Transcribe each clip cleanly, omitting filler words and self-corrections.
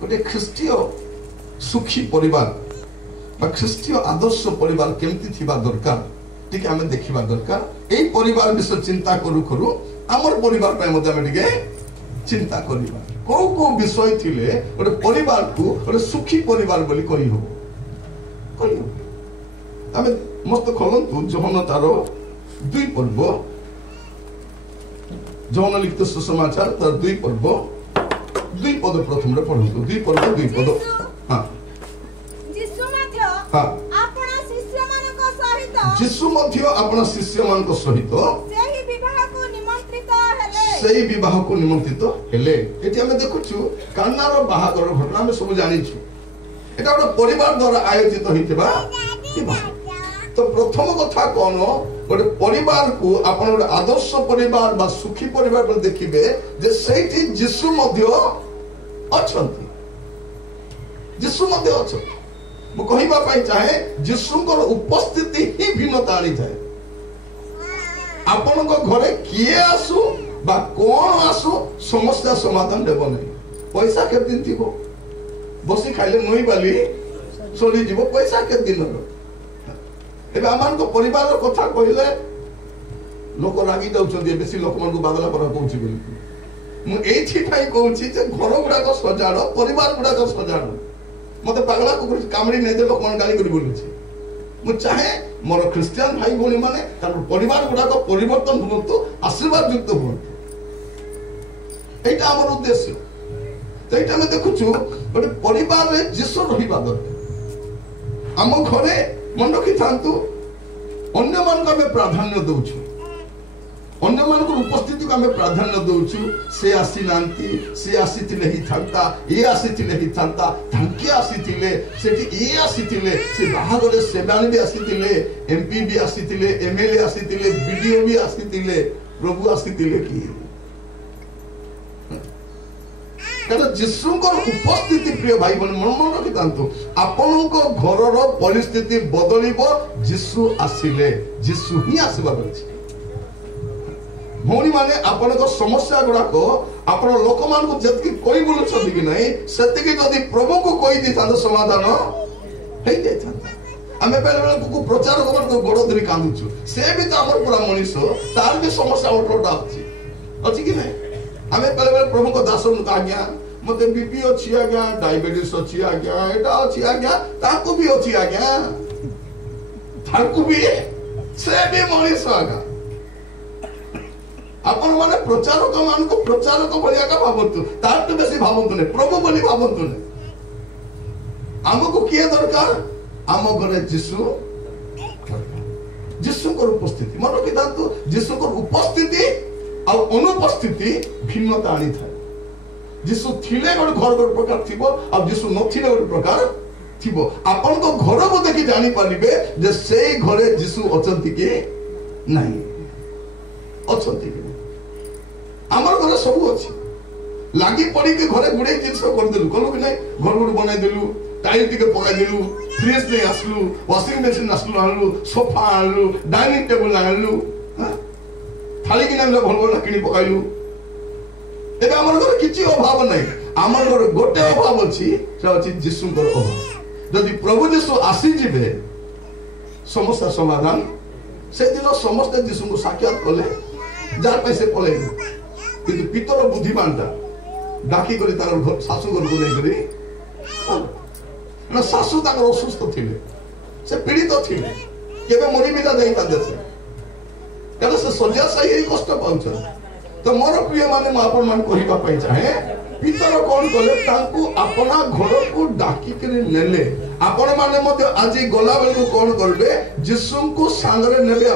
गोटे ख्रीष्टीय सुखी परिवार ख्रीष्टीय आदर्श परिवार केमती थिबा दरकार ठीक आम देखा दरकार यही परिवार विषय चिंता करू करू आमर परिवार चिंता करवा कौ कौ विषय थिले गोटे परिवार को गोटे सुखी परिवार बोली कही हो आम मस्त खोलतु जौन तार 2 पर्व जौन लिखित सुसमाचार तार 2 पर्व 2 पद प्रथम पढ़ु 2 पर्व 2 पद हाँ जीशु मध्य अपना शिष्य मान सहित सही विवाह को निमंत्रित हेले एटी हमें देखुछु कान्नार बाहागर घटना हमें सब जानिछु एटा गोटे परिवार द्वारा आयोजित होइतबा तो प्रथम कथा कोन गोटे परिवार को आपण गोटे आदर्श परिवार बा सुखी परिवार को देखिबे जे सेठी जीशु मध्य अछंती जीशु मध्य अछंती मु कहिबा पई चाहे जीशुंकर उपस्थिति ही भिन्नता आनी जाए आपण को घरे किए आसु बा कौन आसु समस्या समाधान देव नहीं पैसा के दिन थी बसी खाइले नई बाली चली जीव पैसा के दिन आम परिवार कथा कहले लोक रागी जाऊँगी बेसी लोक मान बादला पर कौच मुझे कहूँ घर गुड़ाक सजाड़ परिवार गुड़ाक सजाड़ मत पगला को कामड़ी नहीं दे लोक गाली कर बोलूँ मु चाहे मोर ख्रीस्टियन भाई भौणी माने परिवार गुड़ाक परिवर्तन हूँ आशीर्वाद युक्त हूँ एटा हमर उद्देश्य तो एटा में देखुछु गोटे परिवार रे जीशु रहिबा दरकार हम घरे मन रखि थांतु अन्य मान को हमें प्राधान्य दउछु अन्य मान को उपस्थिति को हमें प्राधान्य दउछु से आसी नांती से आसीथिले ही थांता ए आसीथिले ही थांता धंकी आसीथिले सेठी ए आसीथिले से बाहागरे सेबान भी आसीथिले एमपी भी आसीथिले एमएलए आसीथिले बीडीओ भी आसीथिले प्रभु आसीथिले की जीशुंकर उपस्थिति प्रिय भाई बहन मन रखि थांतु आपनको घरर परिस्थिति बदलिबो जीशु आसिले जीशु ही आसीबा अछि भौणी माने आपनको समस्या गुडा को आपण लोक मान को जति कोई बोल छथि कि नहीं सेति कि जदि प्रभु को कोई दी थांतो समाधान हेई जाय थांता आमे बेले बेले को प्रचार कर तो गोड़ धरि कांदुछु से भी तो हमर पूरा मनीषो तार भी समस्या उठोटा अछि कि नहीं आमे बेले बेले प्रभु को दासन का आज्ञा मते बीपी अछि आज्ञा डायबिटीज अछि आज्ञा एटा अछि आज्ञा ताको भी अछि आज्ञा ताको भी से भी मनीष आज्ञा अपन माने प्रचारक मान को प्रचारक भलिया का भावंतु तार तो बेसी भावंतु ने प्रभु बोली भावंतु ने हमको किए दरकार आम घरे जीशु जीशुकर उपस्थिति मन रखि थांतु जीशुकर उपस्थिति आ अनुपस्थिति भिन्नता आनी था जीशु थिले गोटे घर गोटे प्रकार थिबो आ जीशु नथिले गोटे प्रकार थिबो आपन को घर को देखि जानि पारिबे जे सेई घरे जीशु अछंती कि नाही अछंती कि हमर घर सब अछि लागी पड़ी के घरे गुडे जिंस कर देलु कलु कि नाही घर गुड बनाई देलु टाइल टिके पकाई देलु फ्रिज ने आसलु वॉशिंग मशीन आसलु आनलु सोफा आनलु डाइनिंग टेबल आनलु थाली कि नाम भल भल किणी पकाइलु एबे हमर घर किछि अभाव नाही हमर घर गोटे अभाव अछि से अछि जीशुकर अभाव यदि प्रभु जीशु आसी जिबे समस्या समाधान से दिन समस्त जीशु को साक्षात कले जार पैसे पले किंतु पितर बुद्धिमानता डाकी करी तार सासू घर को नै करी ना सासू ताकर असुस्थ थिले से पीड़ित थिले केबे मरि बिदा जाई ता देसे कारण से सजा सही कष्ट पाउछ तो मोर प्रिय माने म आपन मान कहिबा पई चाहे पितर कोन कले तांकू अपना घर को डाकी करे नेले आपन माने मते आज गला बेल को कोन करबे जीशु को सांगरे नेले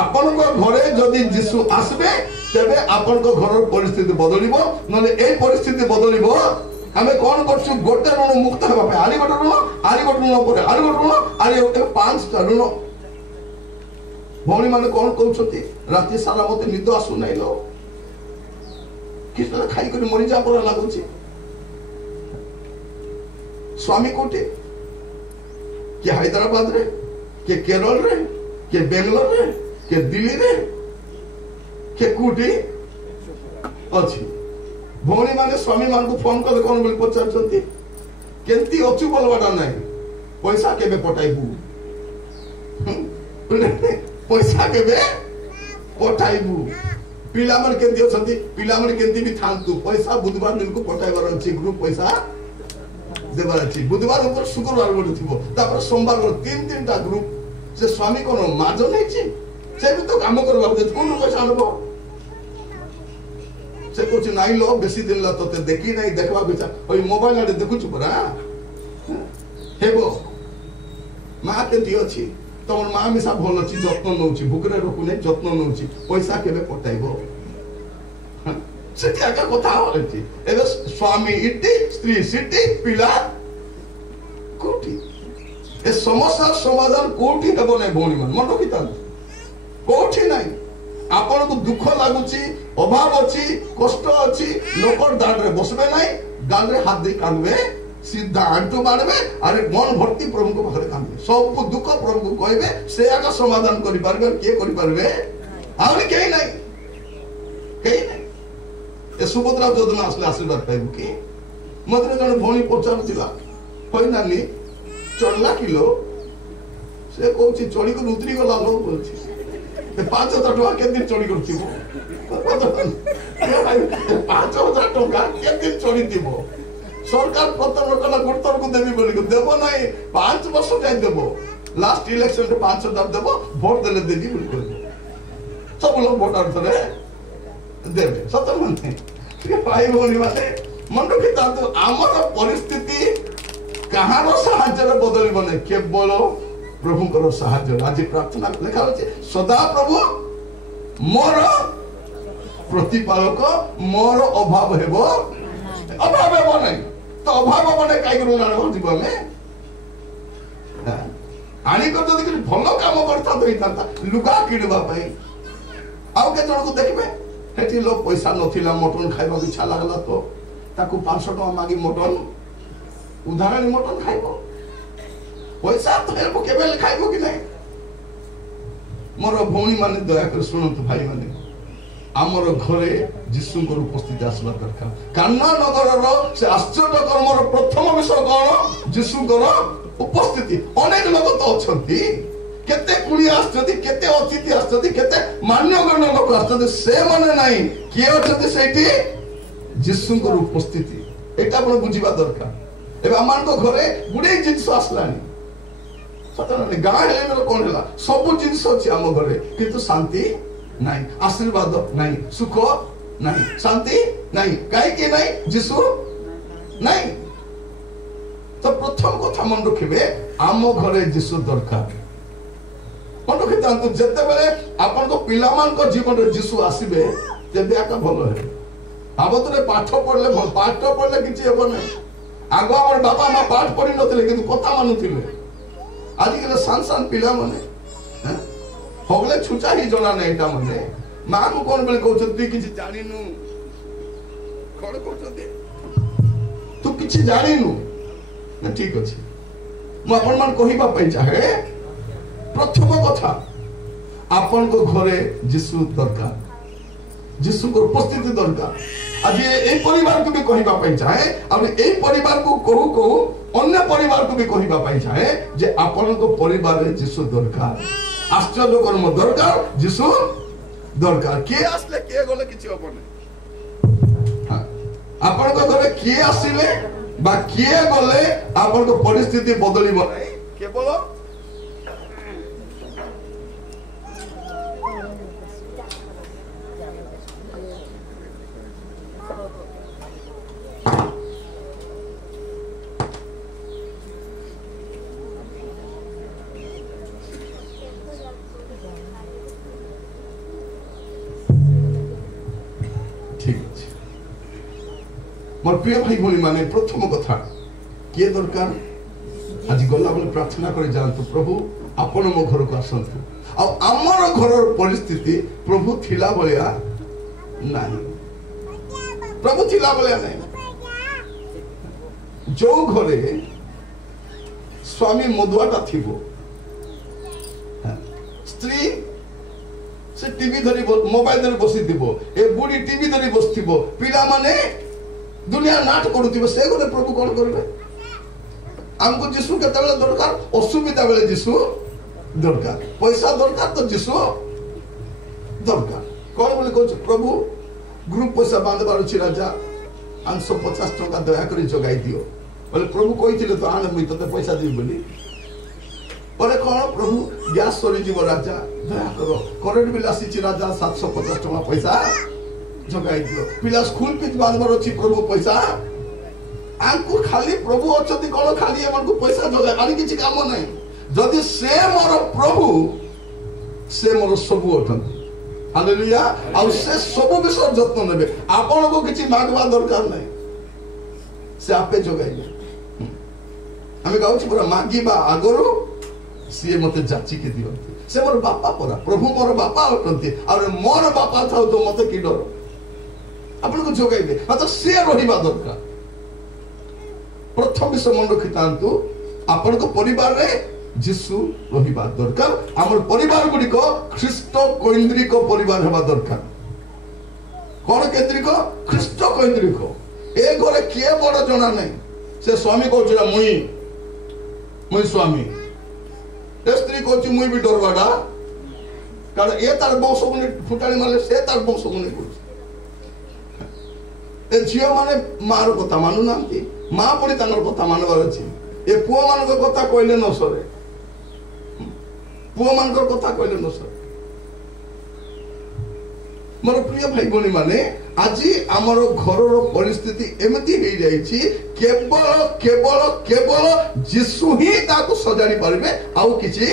आपन को घरे जदी जीशु आसबे तबे आपन को घर परिस्थिति बदलिबो नले ए परिस्थिति बदलिबो हमें कौन करछु गोटे ऋण मुक्त हेबा पे आरी गोटे ऋण परे आरी गोटे ऋण आरी 5टा ऋण भौणी माने कौन कहउछथि राति सारा मते निद आसु नै लो किछना खाई कर मरि जा पर लागुछि स्वामी कोटे के हैदराबाद रे के केरल रे के बेंगलोर रे के दिल्ली रे के कोटी अछि भौणी माने स्वामी मान को फोन कर कौन बोली पचारछंती केंती अछु बोलवाटा नाही पैसा केबे पटाइबू पैसा केबे पटाइबू पिला मन केंती अछंती पिला मन केंती भी थांतु पैसा बुधवार दिन को पटाइबार अछि ग्रुप पैसा देबार अछि बुधवार ऊपर शुक्रवार गोटे थिबो तापर सोमवार तीन टा ग्रुप से स्वामी कोन माजो नै छी से भी तो काम करबा दे कोन पैसा आनबो से कुछ नाही लो बेसी दिन ला तोते देखी नाही देखबा बिचा ओई मोबाइल आडे देखुछु परा हेबो मां केंती अछि तमर मां मिसा भल अछि जत्न नउछि भुकरे रखु नै जत्न नउछि पैसा केबे पटाइबो से क्या कथा होछि एबे स्वामी इति स्त्री सिटी पिला कोठी ए समस्या समाधान कोठी हेबो नै भौणी मन मन रखिता कोठी नै आपन को दुख लागुची अभाव अछि कष्ट अछि लोकर दाड रे बसबे नै गाल रे हाथ दे कांदबे सीधा आंटू मारबे अरे मन भर्ती प्रभु को पाखरे कांदबे सब को दुख प्रभु को कहबे से आका समाधान करि पारबे के करि पारबे आउनी केही नै ए सुभद्रा जोधना असले आशीर्वाद पाइबु के मधुर जन भौणी पचारुथिला होय नानी चढ़ला किलो से कहूची चढ़ी को उतरी गला लो बोलची 5,000 टका के दिन चढ़ी करथिबो 5,000 टका के दिन चढ़ी दिबो सरकार प्रथम रकला गुरुतर को देबी बोली को देबो नाही 5 वर्ष जाय देबो लास्ट इलेक्शन रे 5,000 देबो वोट देले देबी बोली को सब लोग वोट आथरे देबे सत माने के भाई भौणी माने मन रखिता तो हमर परिस्थिति कहार साहाय्य बदलिबो नै केवल प्रभु को साहाय्य आज प्रार्थना लिखा होचे सदा प्रभु मोर प्रतिपालक मोर अभाव हेबो नै तो अभाव हेबो नै काई करू जानो जीवन में आनी को जदी कि भलो काम करता होइता लुगा किडबा पई आउ के जण को देखबे हेटी लोग पैसा नथिला मटन खाइबा इच्छा लागला तो ताकू 500 टका मागी मटन उदाहरण मटन खाइबो पैसा तो हेबो केबेल खाइबो कि नै मोर भौणी माने दया कर सुनतु भाई माने आमर घरे यीशु को उपस्थिति आसला दरकार कान्ना नगर रो से आश्चर्य कर्मर प्रथम विषय कोन यीशु को उपस्थिति अनेक लोग तो अछंती केते कुली आछथि केते अतिथि आछथि केते मान्यगण्य लोक आछथि से माने नाही के अछथि सेठी यीशु को उपस्थिति एटा आपण बुझिबा दरकार एबे अमान को घरे गुडे जिंस आसलानी सतने गाय हेले कोन हला सब जिंस अछि हम घरे किंतु शांति नाही आशीर्वाद नाही सुख नाही शांति नाही काहे के नाही यीशु नाही तो प्रथम कथा मन रखिबे हम घरे यीशु दरकार मन रखिता तो जते बेले आपन को पिला मान को जीवन रे यीशु आसीबे तेबे आका भलो हे आबतरे पाठ पढ़ले किछि हेबो नै आगो हमर बाबा मा पाठ पढ़ि नथिले किंतु कथा मानुथिले आज के सान पिला माने होगले छुचा ही जना नै एटा माने मां को कोन बेले कहउछ तू किछि जानिनु कोन कहउछ तू किछि जानिनु ना ठीक अछि मु आपन मान कहिबा पई चाहे प्रथम कथा आपन को घरे यीशु दरकार यीशु को उपस्थिति दरकार आज ए परिवार को भी कहिबा पई चाहे और ए परिवार को कहू अन्य परिवार को भी कहिबा पई चाहे जे आपन को परिवार रे यीशु दरकार आश्चर्य कर्म दरकार यीशु दरकार के आसले के गले किछि होबने हां आपन को घरे के आसीले बा के गले आपन को परिस्थिति बदलिबो नै केवल मोर प्रिय भाई भौणी माने प्रथम कथा के दरकार आज गला बोले प्रार्थना करे जानतु प्रभु आपण मो घर को आसंतु आ हमर घर परिस्थिति प्रभु थिला बलिया नाही प्रभु थिला बलिया नाही जो घरे स्वामी मधुआटा थिबो स्त्री से टीवी धरी मोबाइल धरी बसी दिबो ए बुढ़ी टीवी धरी बसथिबो पिला माने दुनिया नाट करुथिबे से गले प्रभु कौन करिवे हमको जीशु केतेबेले दरकार असुविधा बेले जीशु दरकार पैसा दरकार तो जीशु दरकार कौन बोले कहछ प्रभु ग्रुप पैसा बांधबार अछि राजा 550 टका दया करी जगाई दियो बोले प्रभु कहिथिले तो आन मुई तते पैसा देबी बोली परे कौन प्रभु गैस सरी जीव राजा दया करो करेंट बिल आसी राजा 750 टका पैसा जगाई दियो पिला स्कूल फीस बांधबार अछि प्रभु पैसा आंकु खाली प्रभु अछति कोन खाली हमको पैसा जगाई आनी किछि काम नै जदि से मोर प्रभु से मोर सब अठन हालेलुया आ से सब विषय जत्न नेबे आपन को किछि मागवा दरकार नै से आपे जगाइले हमें गाउछ पूरा मागिबा आगरो से मते जाची के दियंती से मोर बापा परा प्रभु मोर बापा अटंती और मोर बापा थाउ तो मते की डर आपन को जगाइले मात्र से रहिबा दरकार प्रथम विषय मन रखितांतु आपन को परिवार रे जीशु रहिबा दरकार हमर परिवार गुडी को ख्रीष्ट केंद्रिक परिवार हेबा दरकार कोन केंद्रिक ख्रीष्ट केंद्रिक ए घरे के बड़ जणा नै से स्वामी कहउछला मुई स्वामी ए स्त्री कहउछ मुई भी डरवाडा कारण ए तार बंश गुनी फुटाणी माले से तार बंश गुनी कहउछ ए झियो माने मार कथा मानु नांती मा पड़ी तांगर कथा मानबार अछि ए पुओ मानक कथा कहले न सरे पुओ मानकर कथा कहले न सरे मोर प्रिय भाई बणी माने आज आमर घर परिस्थिति एमती हो जाइछि केवल केवल केवल जीशु ही ताको सजाड़ी पारिबे आउ किछि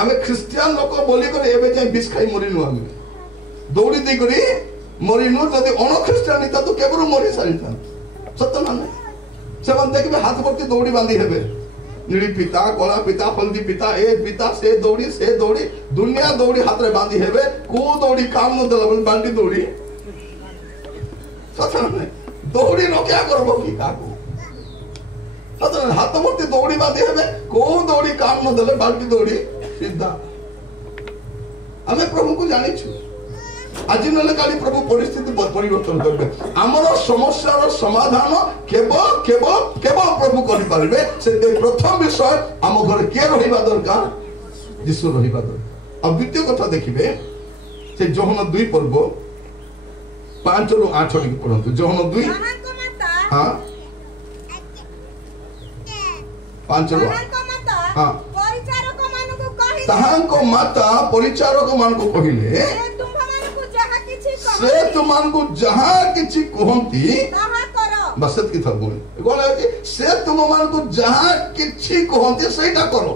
आमे क्रिश्चियन लोक बोली करे एबे जे बिस खाई मरिनु आमे दौड़ी दे करी मरिनु जदि अन क्रिश्चियनिता तो केवल मरि सारिता सत्य माने सेवन देखबे हाथ भर्ती दौड़ी बांधी हेबे नीली पिता कला पिता हल्दी पिता ए पिता से दौड़ी दुनिया दौड़ी हाथ रे बांधी हेबे को दौड़ी काम न देला बोल बांधी दौड़ी सत्य माने दौड़ी न क्या करबो की काको सत्य हाथ भर्ती दौड़ी बांधी हेबे को दौड़ी काम न देले बांधी दौड़ी सीधा हमें प्रभु को जानि छु आज नले काली प्रभु परिस्थिति परिवर्तन करबे हमर समस्यार समाधान केवल केवल केवल प्रभु करि पारबे से प्रथम विषय हम घर के रहिबा दरकार जीशु रहिबा दरकार अब द्वितीय कथा देखिबे से जोहन 2 पर्व 5 रु 8 तक पढंतु जोहन 2 हां 5 रु हां परिचारक मानको कहि ताहांको माता परिचारक मानको कहिले से तुमको जहां किछि कहंती ताहा करो बस की था बोल गोले से तुम मानको जहां किछि कहंती सेटा करो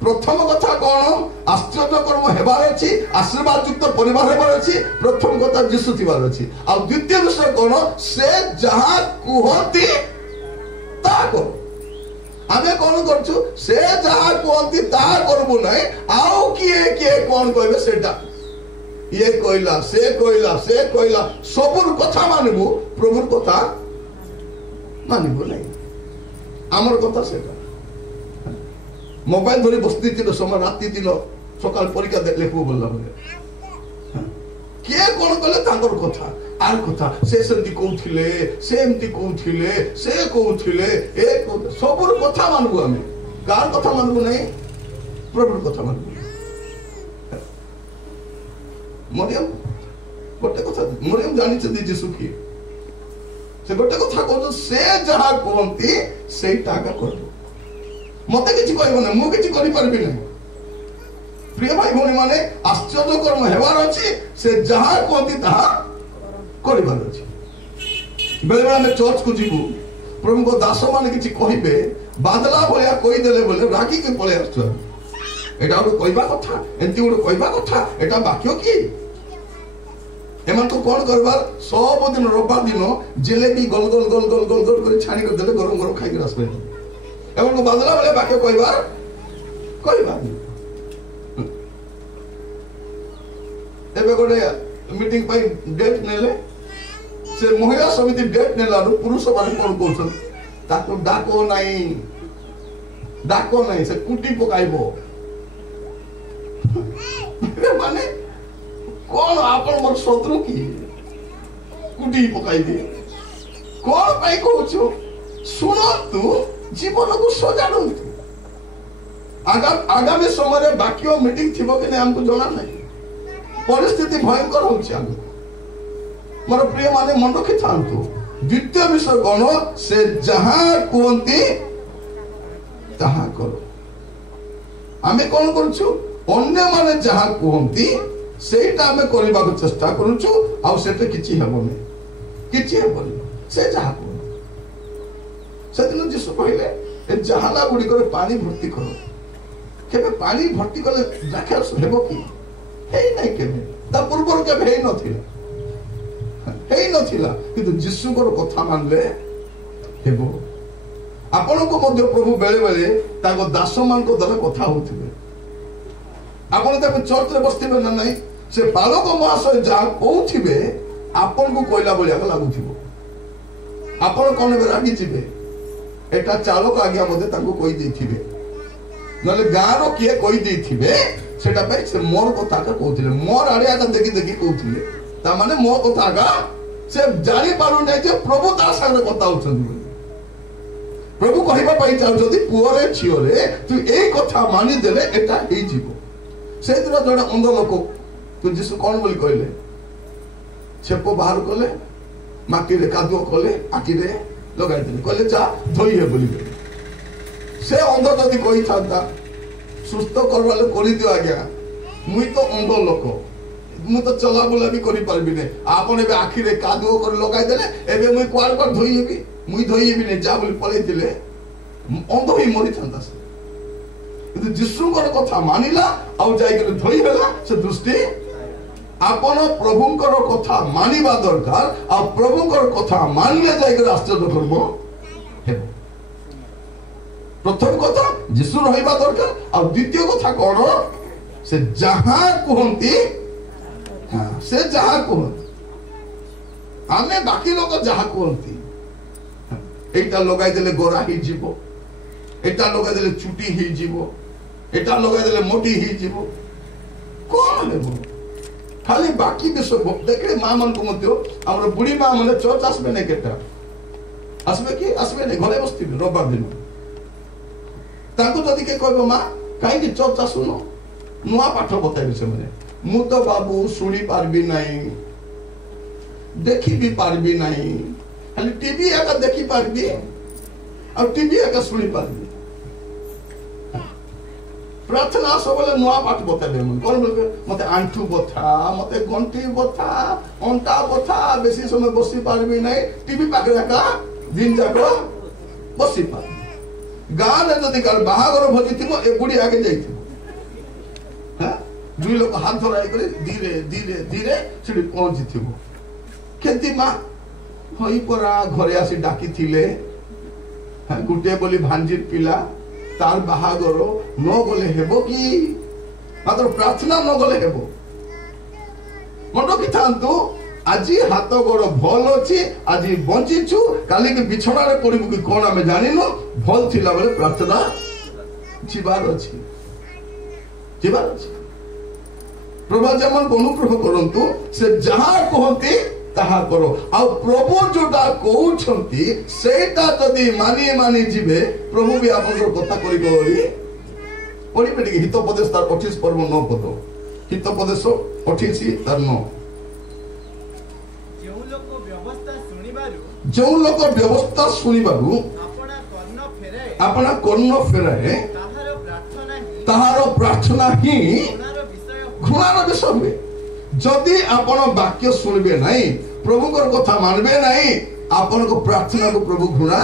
प्रथम कथा कोन आश्चर्य कर्म हेबार अछि आशीर्वाद युक्त परिवार हेबार अछि प्रथम कथा जीशु थिबार अछि आ द्वितीय विषय कोन से जहां कहंती ता करो आमे कोन करछु से जहां कहंती ता करबो नै आउ किए कोन कहबे सेटा ये कोइला से सबुर कथा मानबो प्रभुर कथा मानबो नै हमर कथा सेटा मोबाइल धरि बस्ती दिन समय राति दिन सकाल परीक्षा लेखबो बोलला बोले के कोन कले तांकर कथा आर कथा से सेमती कहउथिले सेमती कहउथिले से कहउथिले ए सबुर कथा मानबो हम कार कथा मानबो नै प्रभुर कथा मानबो मरियम गोटे कथा मरियम जानि छथि जीशु की से गोटे कथा कहू से जहा कहंती सेटा का करबो मते किछि कहबो ना मु किछि करि परबि नै प्रिय भाई भौणी माने आश्चर्य कर्म हेबार अछि से जहा कहंती ताहा करबार अछि बेले बेले में चर्च को जीवु प्रभु को दास माने किछि कहिबे बादला भलिया कहि देले बोले राखी के पळे आछो एटा और कहबा कथा एंती और कहबा कथा एटा वाक्य की एमन को कोन करबार सब दिन रविवार दिन जिलेबी गोल गोल गोल गोल गोल गोल करे छानी कर देले गरम गरम खाइ के रसबे एमन को बादला वाले वाक्य कहबा एबे गोटे मीटिंग पाई डेट नेले से महिला समिति डेट नेलानु पुरुष माने कोन कोछन ताको डाको नाही से कुटी पकाइबो माने कौन आपन मोर शत्रु की कुटी पकाई दे कौन पाई कहूछु शुणु जीवन को सजाड़ू आगामी समय बाकी मीटिंग थी कि नहीं हमको जना नहीं परिस्थिति भयंकर होची मोर प्रिय माने मन रखी था द्वितीय विषय कौन से जहां कहती ताहा करो आमे कौन करूछु अन्य माने जहां कहती सेटा आमे करबा को चेष्टा करूछु आ सेटे किछि हेबोनी से जहां को से दिन जीसु कहले ए जहाला गुडी करे पानी भर्ती करो केबे पानी भर्ती कले राखेस हेबो की हेई नै केबे ता पूर्वर केबे हेई नथिला किंतु जीसु को कथा मानले हेबो आपण को मध्य प्रभु बेले बेले ताको दास मान को द्वारा कथा होथिबे आपण त चर्च रे बसथिबे ना नहीं से बालक महाशय जा कहथिबे आपण को कोइला बोलिया लागुथिबो आपण कोन बे रागी जिबे एटा चालक आज्ञा मध्य ताको कहि देथिबे नले गारो किए कहि देथिबे सेटा पे से मोर कथा का कहथिले मोर आड़े आका देखि देखि कहथिले ता माने मोर कथा का से जानि पारु नै जे प्रभु ता संगे कथा होछन प्रभु कहिबा पई चाहू जदी पुअरे छिओरे तू ए कथा मानि देले एटा हे जीवो से दिन जडा अंध लोक तू जीसु कोन बोली कहले छेपो बाहर कले माटी रे कादुओ कले आटी रे लगाई देले कहले जा धोई हे बोली से अंध जदी कहि थांता सुस्त करवाले करि दियो आज्ञा मुई तो अंध लोक मु तो चला बुला भी करि परबी ने आपन बे आखी रे कादुओ कर लगाई देले एबे मुई क्वार कर धोई हेबी मुई धोई हेबी ने जा बोली पळे दिले अंध ही मरि थांता से किंतु जीसु को कथा मानिला आ जाई के धोई होला से दृष्टि आपण प्रभुंकर कथा मानिबा दरकार आ प्रभुंकर कथा मानले जाई के आश्चर्य करबो हेबो प्रथम कथा जीसु रहिबा दरकार आ द्वितीय कथा कोन से जहां कहंती हां से जहां कहंती आमे बाकी लोक जहां कहंती एटा लगाई देले गोरा ही जीवो एटा लगाई देले चुटी ही जीवो एटा लगाई देले मोटी ही जीवो कोन लेबो खाली बाकी विषय देखे माँ मन को मध्य हमर बुढ़ी माँ माने चर्च आसबे नै केटा आसबे कि आसबे नै घरे बसती रविवार दिन ताको जदी के कहबो माँ काई कि चर्च आसुनो नुआ पाठ बताइबे से माने मु तो बाबू सुनी पारबी नाही देखि भी पारबी नाही खाली टीवी एका देखि पारबी और टीवी एका सुनी पारबी प्रार्थना सबले नुआ पाठ बताइबे मन कोन बोलबे मते आंठू बथा मते गंठी बथा अंटा बथा बेसी समय बसी पारबी नाही टीवी पाखरे का दिन जाको बसी पार गान जदी कर बाहागर भजी थिबो ए बुढी आगे जाइथिबो हां दुई लोक हाथ धराई करे धीरे धीरे धीरे सिडी पहुंची थिबो केति मा होई परा घरे आसी डाकी थिले गुटे बोली भांजीर पिला तार बाहागर न गले हेबो कि मात्र प्रार्थना न गले हेबो मन रखि थांतु आजी हाथ गोड़ भल अछि आजी बंचिछु काली के बिछड़ा रे पड़िबु कि कोन हमें जानिनो भल थिला बेले प्रार्थना जीवार अछि प्रभु जमन अनुग्रह करंतु से जहां कहंती ताहा करो आ प्रभु जोटा कहउछंती सेटा जदी मानी जिवे प्रभु भी आपन कथा करि गरी पड़ी बेटी हितोपदेश तार 28 पर्व 9 पद हितोपदेश 28 तार 9 जो लोक व्यवस्था सुनिबारु अपना कर्ण फेराए ताहार प्रार्थना ही घृणार विषय हुए जदि आपण वाक्य सुनबे नहीं प्रभु को कथा मानबे नहीं आपण को प्रार्थना को प्रभु घृणा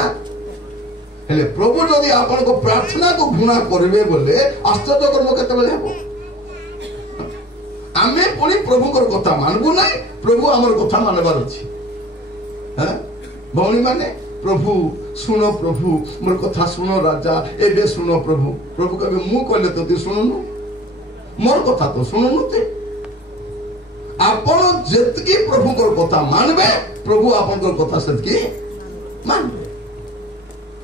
हेले प्रभु जदि आपण को प्रार्थना को घृणा करबे बोले आश्चर्य कर्म केते बेले हेबो आमे पुनी प्रभु को कथा मानबो नहीं प्रभु हमर कथा मानबार अछि हैं भौणी माने प्रभु सुनो प्रभु मोर कथा सुनो राजा एबे सुनो प्रभु प्रभु कबे मु कहले तो ती सुनुनु मोर कथा तो सुनुनु ते आपण जतकी प्रभु को कथा मानबे प्रभु आपन को कथा सतकी मानबे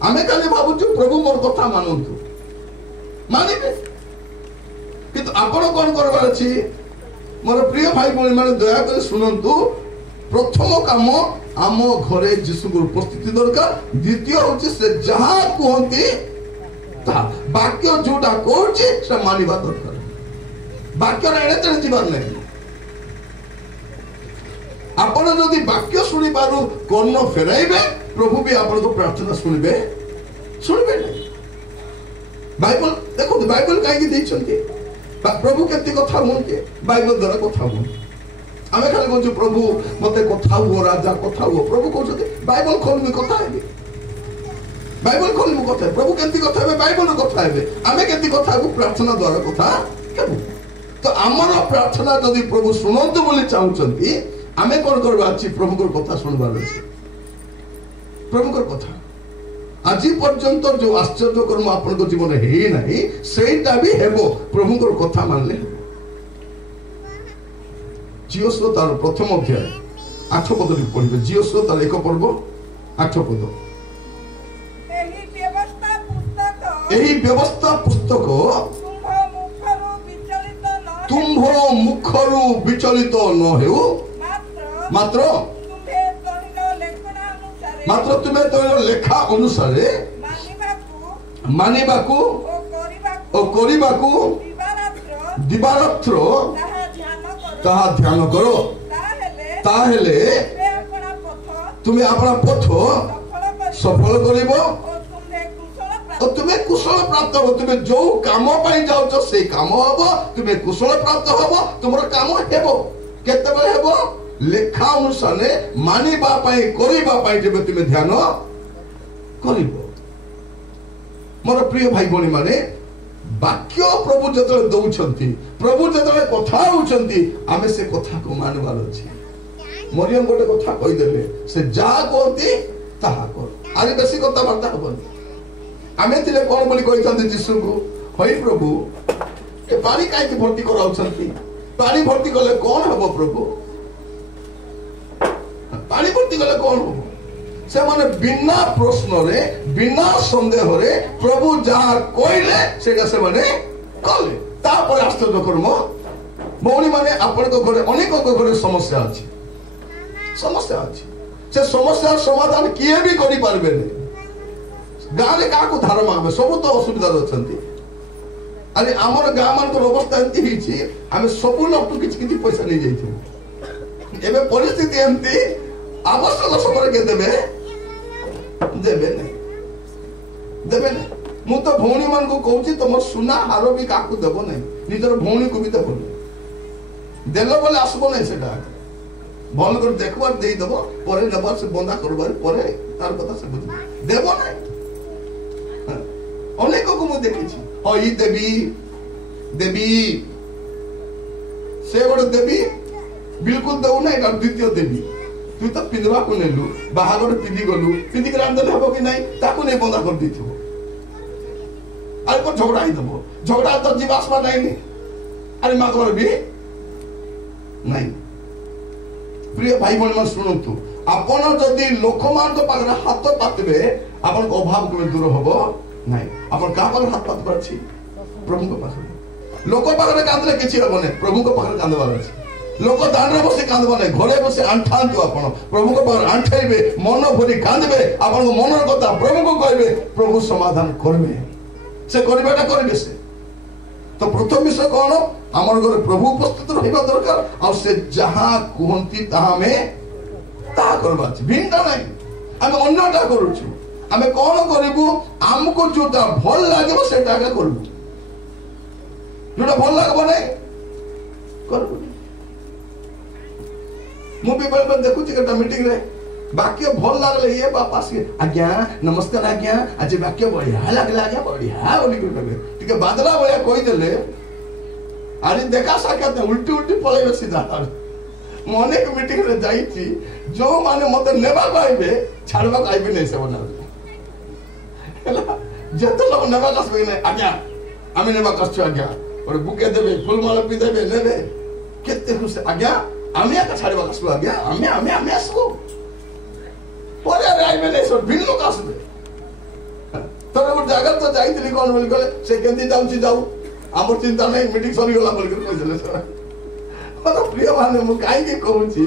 आमे काले बाबू प्रभु मोर कथा मानंतु मानिबे किंतु आपण कोन करबार अछि मोर प्रिय भाई बहन माने दया कर सुनंतु प्रथम काम आम घरे जीशु उपस्थिति दरकार द्वितीय होची से जहा कहती वाक्य जोटा कहूँ मानिबा दरकार वाक्य एड़े तेड़े जीवार नहीं आपण जदि वाक्य शुणी पारु कर्ण फेराइबे प्रभु भी आपण को प्रार्थना शुणिबे शुणिबे नहीं बाइबल देखो बाइबल कहीं देइछंती प्रभु केते कथा हुंते बाइबल द्वारा कथा हुंते आमे खाली कहू प्रभु मते कथा हुओ राजा कथा हुओ प्रभु कहते बाइबल खोल कथा हेबे बाइबल खोल कथा प्रभु केते कथा हेबे बाइबल कथा हेबे आमे केते कथा को प्रार्थना द्वारा कथा हेबो तो आमर प्रार्थना जदि प्रभु शुणंतु बोली चाहूचंती आमे कोन करबा अछि प्रभु को कथा सुनबार अछि प्रभु को कथा आज पर्यंत जो आश्चर्य कर्म आपन को जीवन हे नाही सेटा भी हेबो प्रभु को कथा मानले जियोस्व तार प्रथम अध्याय 8 पद पढ़िबे जियोस्व तार एक पर्व 8 पद एही व्यवस्था पुस्तक तुम्भ मुखरु विचलित न हेउ मात्र तुम्हें तो लेखा अनुसार मानिबाकू ओ करिबाकू दिवारात्र ताहा ध्यान करो ताहेले तुम्हें अपना पथ सफल करिबो और तुम्हें कुशल प्राप्त हो तुम्हें जो काम पाई जाउछ से काम हबो तुम्हें कुशल प्राप्त हबो तुमरो काम हेबो केते बेले हेबो लेखा अनुसार मानिबा पाई करिबा पाई जेबे तुम्हें ध्यान करिबो मोर प्रिय भाई भणी माने वाक्य प्रभु जतले दउछंती प्रभु जतले कथा होउछंती आमे से कथा को मानबार अछि मरियम गोटे कथा कहि देले से जा कहती ताहा कर आरे बेसी कथा बार्ता हबनी आमे तिले कोन बोली कहिथांती यीशु को होई प्रभु ए पानी काहे की भर्ती कराउछंती पानी भर्ती कले कोन हबो प्रभु पानी भर्ती कले कोन हबो से माने बिना प्रश्न रे बिना संदेह रे प्रभु जहा कहले सेटा से माने कले तापर आश्चर्य कर्म भौणी माने आपण को घरे अनेक घरे समस्या अछि से समस्या समाधान किए भी करि पारबे नै गाँ रे का को धार मागबे सब तो असुविधा अछंती अरे हमर गाँ मान को अवस्था एंती हिची हमें सब लोग किछ किछ पैसा ले जाइथे एबे परिस्थिति एंती आवश्यक समय के देबे नहीं मु तो भौणी मान को कहूची तुम सुना हार भी काकू देव नहीं निजर भौणी को भी देव नहीं देल बोले आसब नहीं सेटा भल कर देखबार दे देव परे नबार से बंदा करबार परे तार कथा से बुझ देव नहीं अनेक को मु देखिछि ह ई देवी से गोटे देवी बिल्कुल देउ ना एटा द्वितीय देवी तू तो पिंधवा को नेलु बाहागर पिंधि गलु पिंधि के रांदले हबो कि नहीं ताकू नहीं बंदा कर दिथो अरे को झगड़ा ही दबो झगड़ा तो जीवास्मा नहीं अरे मागर भी नहीं प्रिय भाई बहन मन सुनतु आपण जदी लोक मान को पाखरे हाथ पातबे आपण को अभाव को दूर हबो नहीं आपण का पाखरे हाथ पात परछि प्रभु को पाखरे लोक पाखरे कांदले किछि हबो नै प्रभु को पाखरे कांदबार अछि लोक दान रे बसे कांदबो नै घरे बसे आंठांतु आपण प्रभु को पाखरे आंठाइबे मन भरी कांदबे आपण को मनर कथा प्रभु को कहबे प्रभु समाधान करबे से करबाटा करबे से तो प्रथम विषय कौन आमर घर प्रभु उपस्थित रहिबा दरकार आ से जहां कहंती ताहा में ता करबा अछि भिन्नता नहीं हम अन्यटा करूछु हमें कौन करिबु हमको जोटा भल लागबो सेटा का करबु जोटा भल लागबो नै करबु मु भी बेल बेल देखुछि केटा मीटिंग रे वाक्य भल लागले ये बापा से आज्ञा नमस्कार आज्ञा आज वाक्य बढ़िया लागला आज्ञा बढ़िया बोली के टिके बादला भया कहि देले अरे देखा साक्षात उल्टी उल्टी पळेबे सीधा मने के मीटिंग रे जाईची जो माने मते नेबा कहबे छाड़बा कहबे नै से बना हला जतो लोग नेबा कसबे नै आज्ञा आमे नेबा कसछु आज्ञा और बुके देबे फूलमाला पी देबे नेबे केते खुश आज्ञा आमे का छाड़बा कसबो आज्ञा आमे आसबो परे आइबे नै सो भिन्न कसबे तोरे वो जगह तो जाईतली कोन बोल गले से केंती जाउची जाऊ आमर चिंता नहीं मीटिंग सरी होला बोल के कहि देले सर मतलब प्रिय माने मु काई के कहूची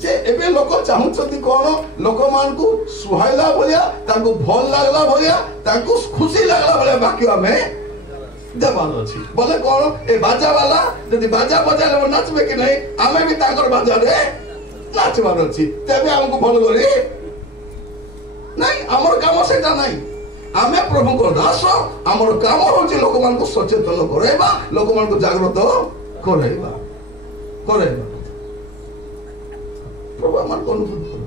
जे एबे लोक चाहूछंती कोन लोक मान को सुहाइला भलिया ताको भल लागला भलिया ताको खुशी लागला भलिया बाकी हमें देवान अछि बोले कोन ए बाजा वाला यदि बाजा बजाले नाचबे कि नहीं आमे भी ताकर बाजा रे नाचबार अछि तबे हमको भल करी नहीं हमर काम सेटा नहीं आमे प्रभु को दास हमर काम होछि लोक मान को सचेतन करैबा लोक मान को जागृत करैबा प्रभु मान को अनुभव कर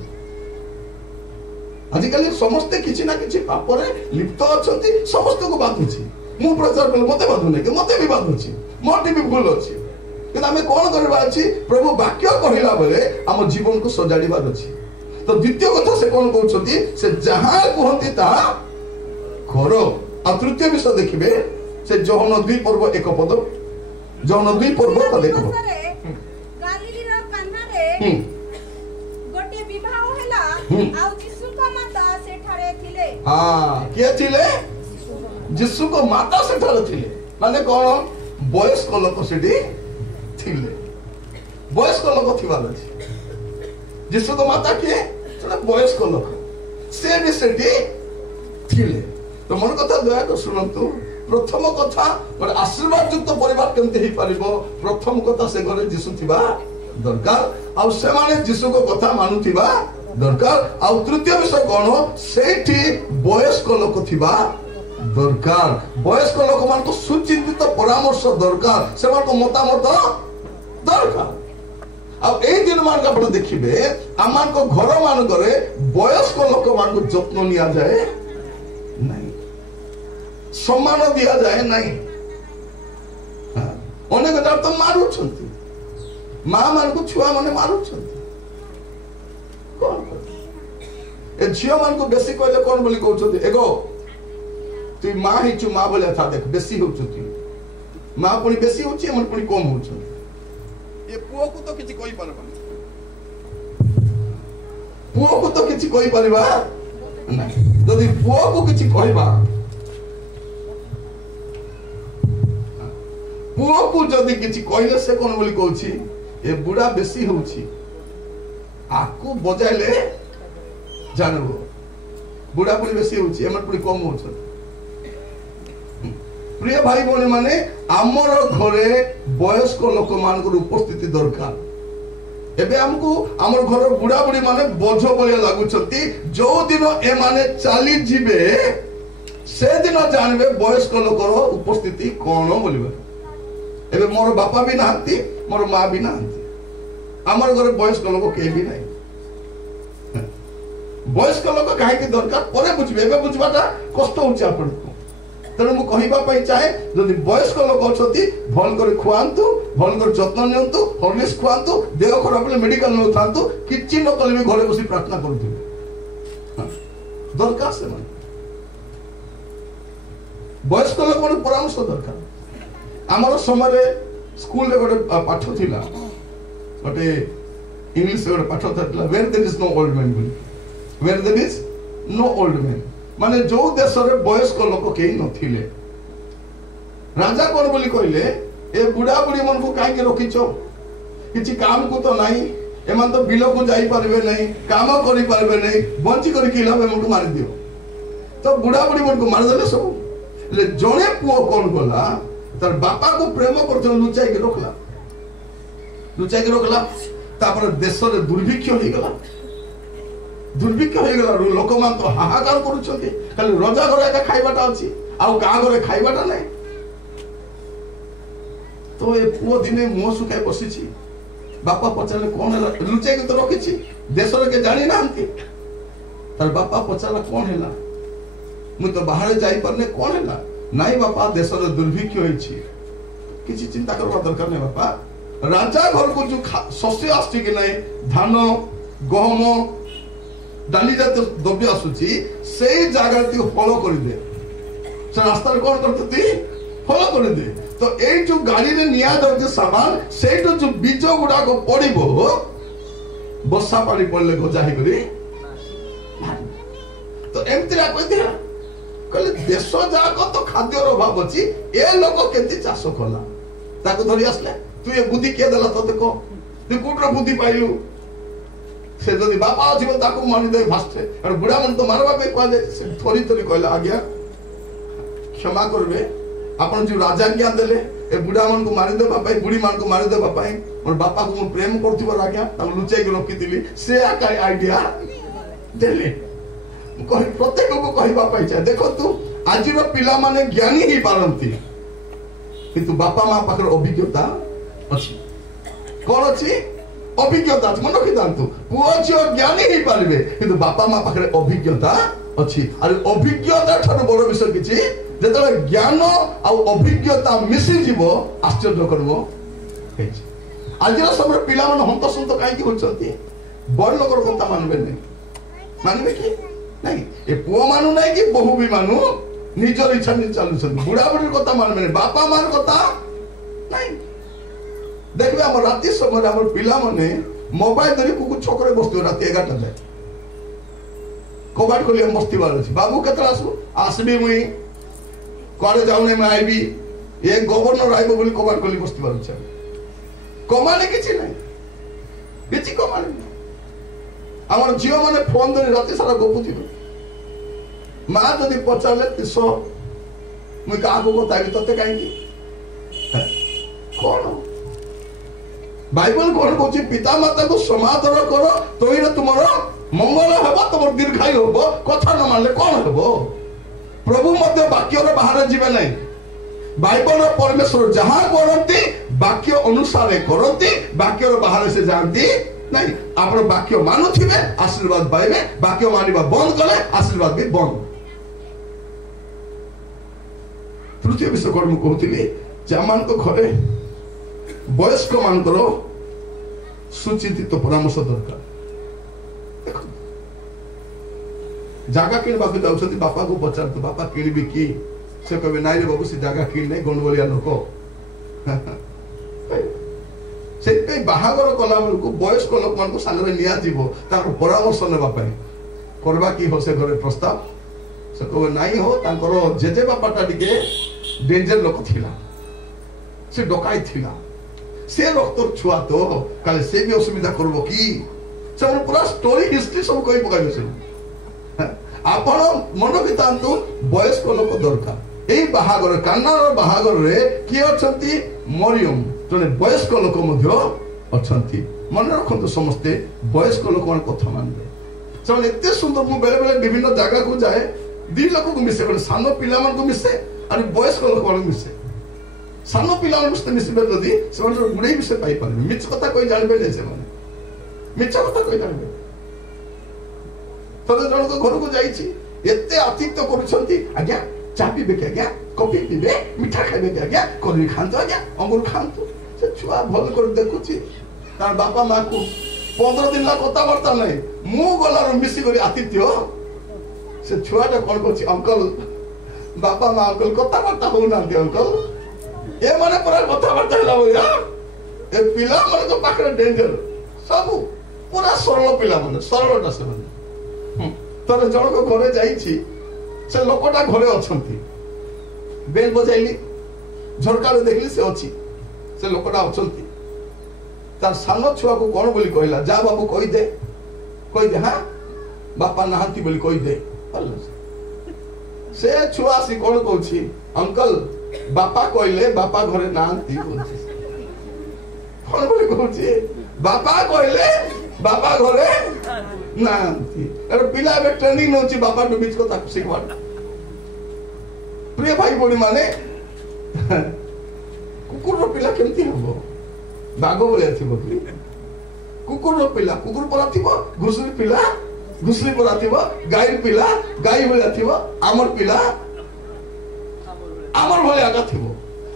आजिकल समस्ते किछि ना किछि पापरे लिप्त अछंती समस्त को बाधुछि मु प्रचार कले मते बाधु नै कि मते भी बाधुछि मोटे भी भूल अछि कि आमे कोन करबा अछि प्रभु वाक्य कहिला बेले हम जीवन को सजाडिबार अछि तो द्वितीय कथा से कोन कहउछंती से जहां कहंती ता करो आ तृतीय विषय देखिबे से जोहन 2 पर्व 1 पद जोहन 2 पर्व का देखो गालीली रो कन्नारे गोटे विवाह होला आ यीशु का माता सेठारे थिले हां के थिले यीशु को माता सेठारे थिले माने कोन वयस्क लोक सेठी थिले वयस्क लोक थिबार अछि यीशु को माता के सेटा वयस्क लोक से भी सेठी थिले तो मन कथा दया कर सुनंतु प्रथम कथा गोटे आशीर्वाद युक्त परिवार केमते ही परिबो प्रथम कथा से घरे यीशु थिबा दरकार आ से माने यीशु को कथा मानुथिबा दरकार आ तृतीय विषय कोन सेठी वयस्क लोक थिबा दरकार वयस्क लोक मान को सुचिंतित परामर्श दरकार से मान को मतामत दरकार अब ए दिन मान का देखिबे आमान को घर मान करे वयस्क लोक मान को जत्न लिया जाए नहीं सम्मान दिया जाए नहीं अनेक जार तो मारू माँ मान को छुआ माने मारू कौन ए झियो मान को बेसी कहले कौन बोली कहउछथि एगो तू माँ ही छु माँ बोले था देख बेसी होउछथि माँ पुनी बेसी होउछि मन पुनी कम होउछथि ए पुओ को तो किछि कहि परबा पुओ को तो किछि कहि परबा नहीं यदि पुओ को किछि कहबा पुओ को जदि किछि कहले से कोन बोली कहउछि ए बुढ़ा बेसी होउछि आकु बजाइले जानबो बुढ़ा पुनी बेसी होउछि एमन पुनी कम होउछ प्रिय भाई बोले माने हमर घरे वयस्क लोक मान को उपस्थिति दरकार एबे हमको हमर घर बुढ़ा बुढ़ी माने बोझ बोले लागुछथि जो दिन ए माने चाली जिबे से दिन जानबे वयस्क लोकर उपस्थिति कोन बोलिबे एबे मोर बापा भी नाहंती मोर माँ भी नाहंती हमर घर वयस्क लोक के भी नहीं वयस्क लोक काहे की दरकार परे बुझबे एबे बुझबाटा कष्ट होउछि आपनको तेणु मु कहिबा पई चाहे जदि वयस्क लोक अछथि भल करे खुआंतु भल करे जत्न नियंतु हॉर्लिक्स खुआंतु देह खराब ले मेडिकल न थांतु किछि न कले भी घरे बसी प्रार्थना करथि दरकार से मन वयस्क लोक मन परामर्श दरकार हमर समय स्कूल रे गोटे पाठ थिला गोटे इंग्लिश गोटे पाठ थिला where there is no old man where there is no old man माने जो देश रे वयस्क लोक केही नथिले राजा कोन बोली कहले ए बुढ़ा बुढ़ी मन को काहे के रखिछो किछि काम को तो नाही एमन तो बिलो को जाई परबे नहीं काम करि परबे नहीं बंची करि किला पे मन को मार दियो तो बुढ़ा बुढ़ी मन को मार देले सब ले जणे पुओ कोन गला तार बापा को प्रेम करथन लुचाई के रोकला तापर देश रे दुर्भिक्ष होई गला लोक मान तो हाहाकार करूछथि खाली रजा घर एका खाइबाटा अछि आ का घरे खाइबाटा नै तो ए पुओ दिने मुह सुखाई बसिछि बापा पचाले कोन हला लुचाई के तो रखिछि देश रे के जानि नांती तार बापा पचाला कोन हला मु तो बाहर जाई परने कोन हला नाई बापा देश रे दुर्भिक्ष होइछि किछि चिंता करबा दरकार नै बापा राजा घर को जो शस्य आछि कि नै धान गहम डाली जात द्रव्य आसुछि सेही जागा ती फॉलो कर दे से रास्ता कोन करतती फॉलो कर दे तो ए जो गाड़ी रे निया दर सामान सेटो जो बीज गुडा को पड़िबो बर्षा पानी पड़ले गजा हे करी तो एमतिरा कहते कहले देश जाक तो खाद्यर अभाव अछि ए लोक केति चाष कला ताको धरि आसले तू ए बुद्धि के देला तते को तू कोटर बुद्धि पाइलु से जदि बापा अच्छी ताको मानिदे फास्टे और बुढ़ा मन तो मारवा पे कह दे से थोड़ी थोड़ी कहला आज्ञा क्षमा करबे आपण जो राजा ज्ञान देले ए बुढ़ा मन को मारि देबा पाई बुढ़ी मान को मारि देबा पाई और बापा को प्रेम करथिबो आज्ञा ताको लुचाई के रखि दिली से आका आइडिया देले कहि प्रत्येक को कहबा पाई छै देखो तू आजिर पिला माने ज्ञानी ही पारंती किंतु बापा मां पाखर अभिज्ञता अछि कोन अछि अभिज्ञता अछि मन रखि दांतु पुओ झियो ज्ञानी ही पारिबे किंतु बापा मां पाखर अभिज्ञता अछि और अभिज्ञता ठर बड़ विषय किछि जेतले ज्ञान आ अभिज्ञता मिसि जीवो आश्चर्य करबो हेछि आजिर समय पिला मन हंत संत काई कि होचंती बड़ लोकर कथा मानबे नै मानबे कि नहीं ए पुओ मानु नै कि बहु भी मानु निजर इच्छा नि चालु छन बुढ़ा बुढ़ी कथा मानबे नै बापा मार कथा नहीं देखबे हम राति समय हमर पिला माने मोबाइल धरि कुकु छकरे बसतो राति 11 जाय कबाट खोली हम बस्ती वाला छी बाबू केतरा आसु आसबी मुई कोडे जाउने मैं आईबी ए गवर्नर आइबो बोली कबाट खोली बस्ती वाला छी कमाने किछि नै किछि कमाने हमर जियो माने फोन धरि राति सारा गपुथि मां जदि पचाले तिसो मुई काको बताबी तते काई की कोन बाइबल कोन कहछि पिता माता को समादर करो तोइरे तुमरो मंगल हेबो तुमर दीर्घायु हेबो कथा न मानले कोन हेबो प्रभु मध्य वाक्य रो बाहर जीवे नै बाइबल परमेश्वर जहां करंती वाक्य अनुसार करंती वाक्य रो बाहर से जानती नहीं आपण वाक्य मानुथिबे आशीर्वाद पाइबे वाक्य मानिबा बंद कले आशीर्वाद भी बंद तृतीय विषय कर्म कहथिले जामान को घरे वयस्क मानकर सुचिंतित परामर्श दरकार देखो जागा किणवा जाऊँ बापा को पचार तो बापा किणबी कि से कहे नाई रे बाबू से जागा किण नहीं गंडगोलिया लोक से बाहागर कला बेलू वयस्क लोक मान सागर निजी परामर्श नापी करवा कि हो से घरे प्रस्ताव से कहे नाई हो जेजे बापाटा टिके डेंजर लोक थिला से डकाई थिला से रक्तर छुआ तो काले से भी असुविधा करबो कि से पूरा स्टोरी हिस्ट्री सब कहि पकाइबे से आपण मन बितांतु वयस्क लोक दरकार एई बाहागर कान्नार बाहागर रे कि अछंती मरियम जने वयस्क लोक मध्ये अछंती मन रखंतु समस्ते वयस्क लोक मान कथा मानबे से एते सुंदर मु बेले बेले विभिन्न जगह को जाए दी लोक को मिसे सानो पिला मान को मिसे और वयस्क लोक मान मिसे सानो पिला सहित मिसबे जदि से गुड़े विषय पाई पारे मिछ कथा कोई जानबे नै से माने मिछ कथा कोई जानबे तरे जण को घर को जाईछि एते आतिथ्य करूछंती आज्ञा चा पीबे के आज्ञा कॉफी पीबे मिठा खाइबे के आज्ञा करी खांतो आज्ञा अंगूर खांतो से छुआ भल कर देखुछि तार बापा मां को 15 दिन ला कथा वार्ता नै मु गलार मिसी करी आतिथ्य से छुआटा कोन कोछि अंकल बापा मां अंकल कथा वार्ता हो ना दे अंकल ए माने पूरा कथा वार्ता होला या ए पिला माने तो पाखरे डेंजर सब पूरा सरल पिला माने सरलटा से माने तरे जण को घरे जाईछि से लोकटा घरे अछंती बेल बजाइली झरका रे देखली से अछि से लोकटा अछंती तार सानो छुआ को कोन बोली कहला जा बाबू कहि दे हां बापा नहांती बोली कहि दे से छुआ सी कोन कहछि अंकल बापा कहले बापा घरे नहांती बोलछि कोन बोली कहछि बापा कहले बापा घरे नहांती अरे पिला बे ट्रेनिंग नोछि बापा तो बीच को ताक सिखवा प्रिय भाई बोली माने कुकुर रो पिला केमती हबो बागो बोले थिबो कुकुर रो पिला कुकुर परा थिबो घुसरी पिला घुसरी परा थिबो गाय पिला गाय बोले थिबो आमर पिला आमर बोले आगा थिबो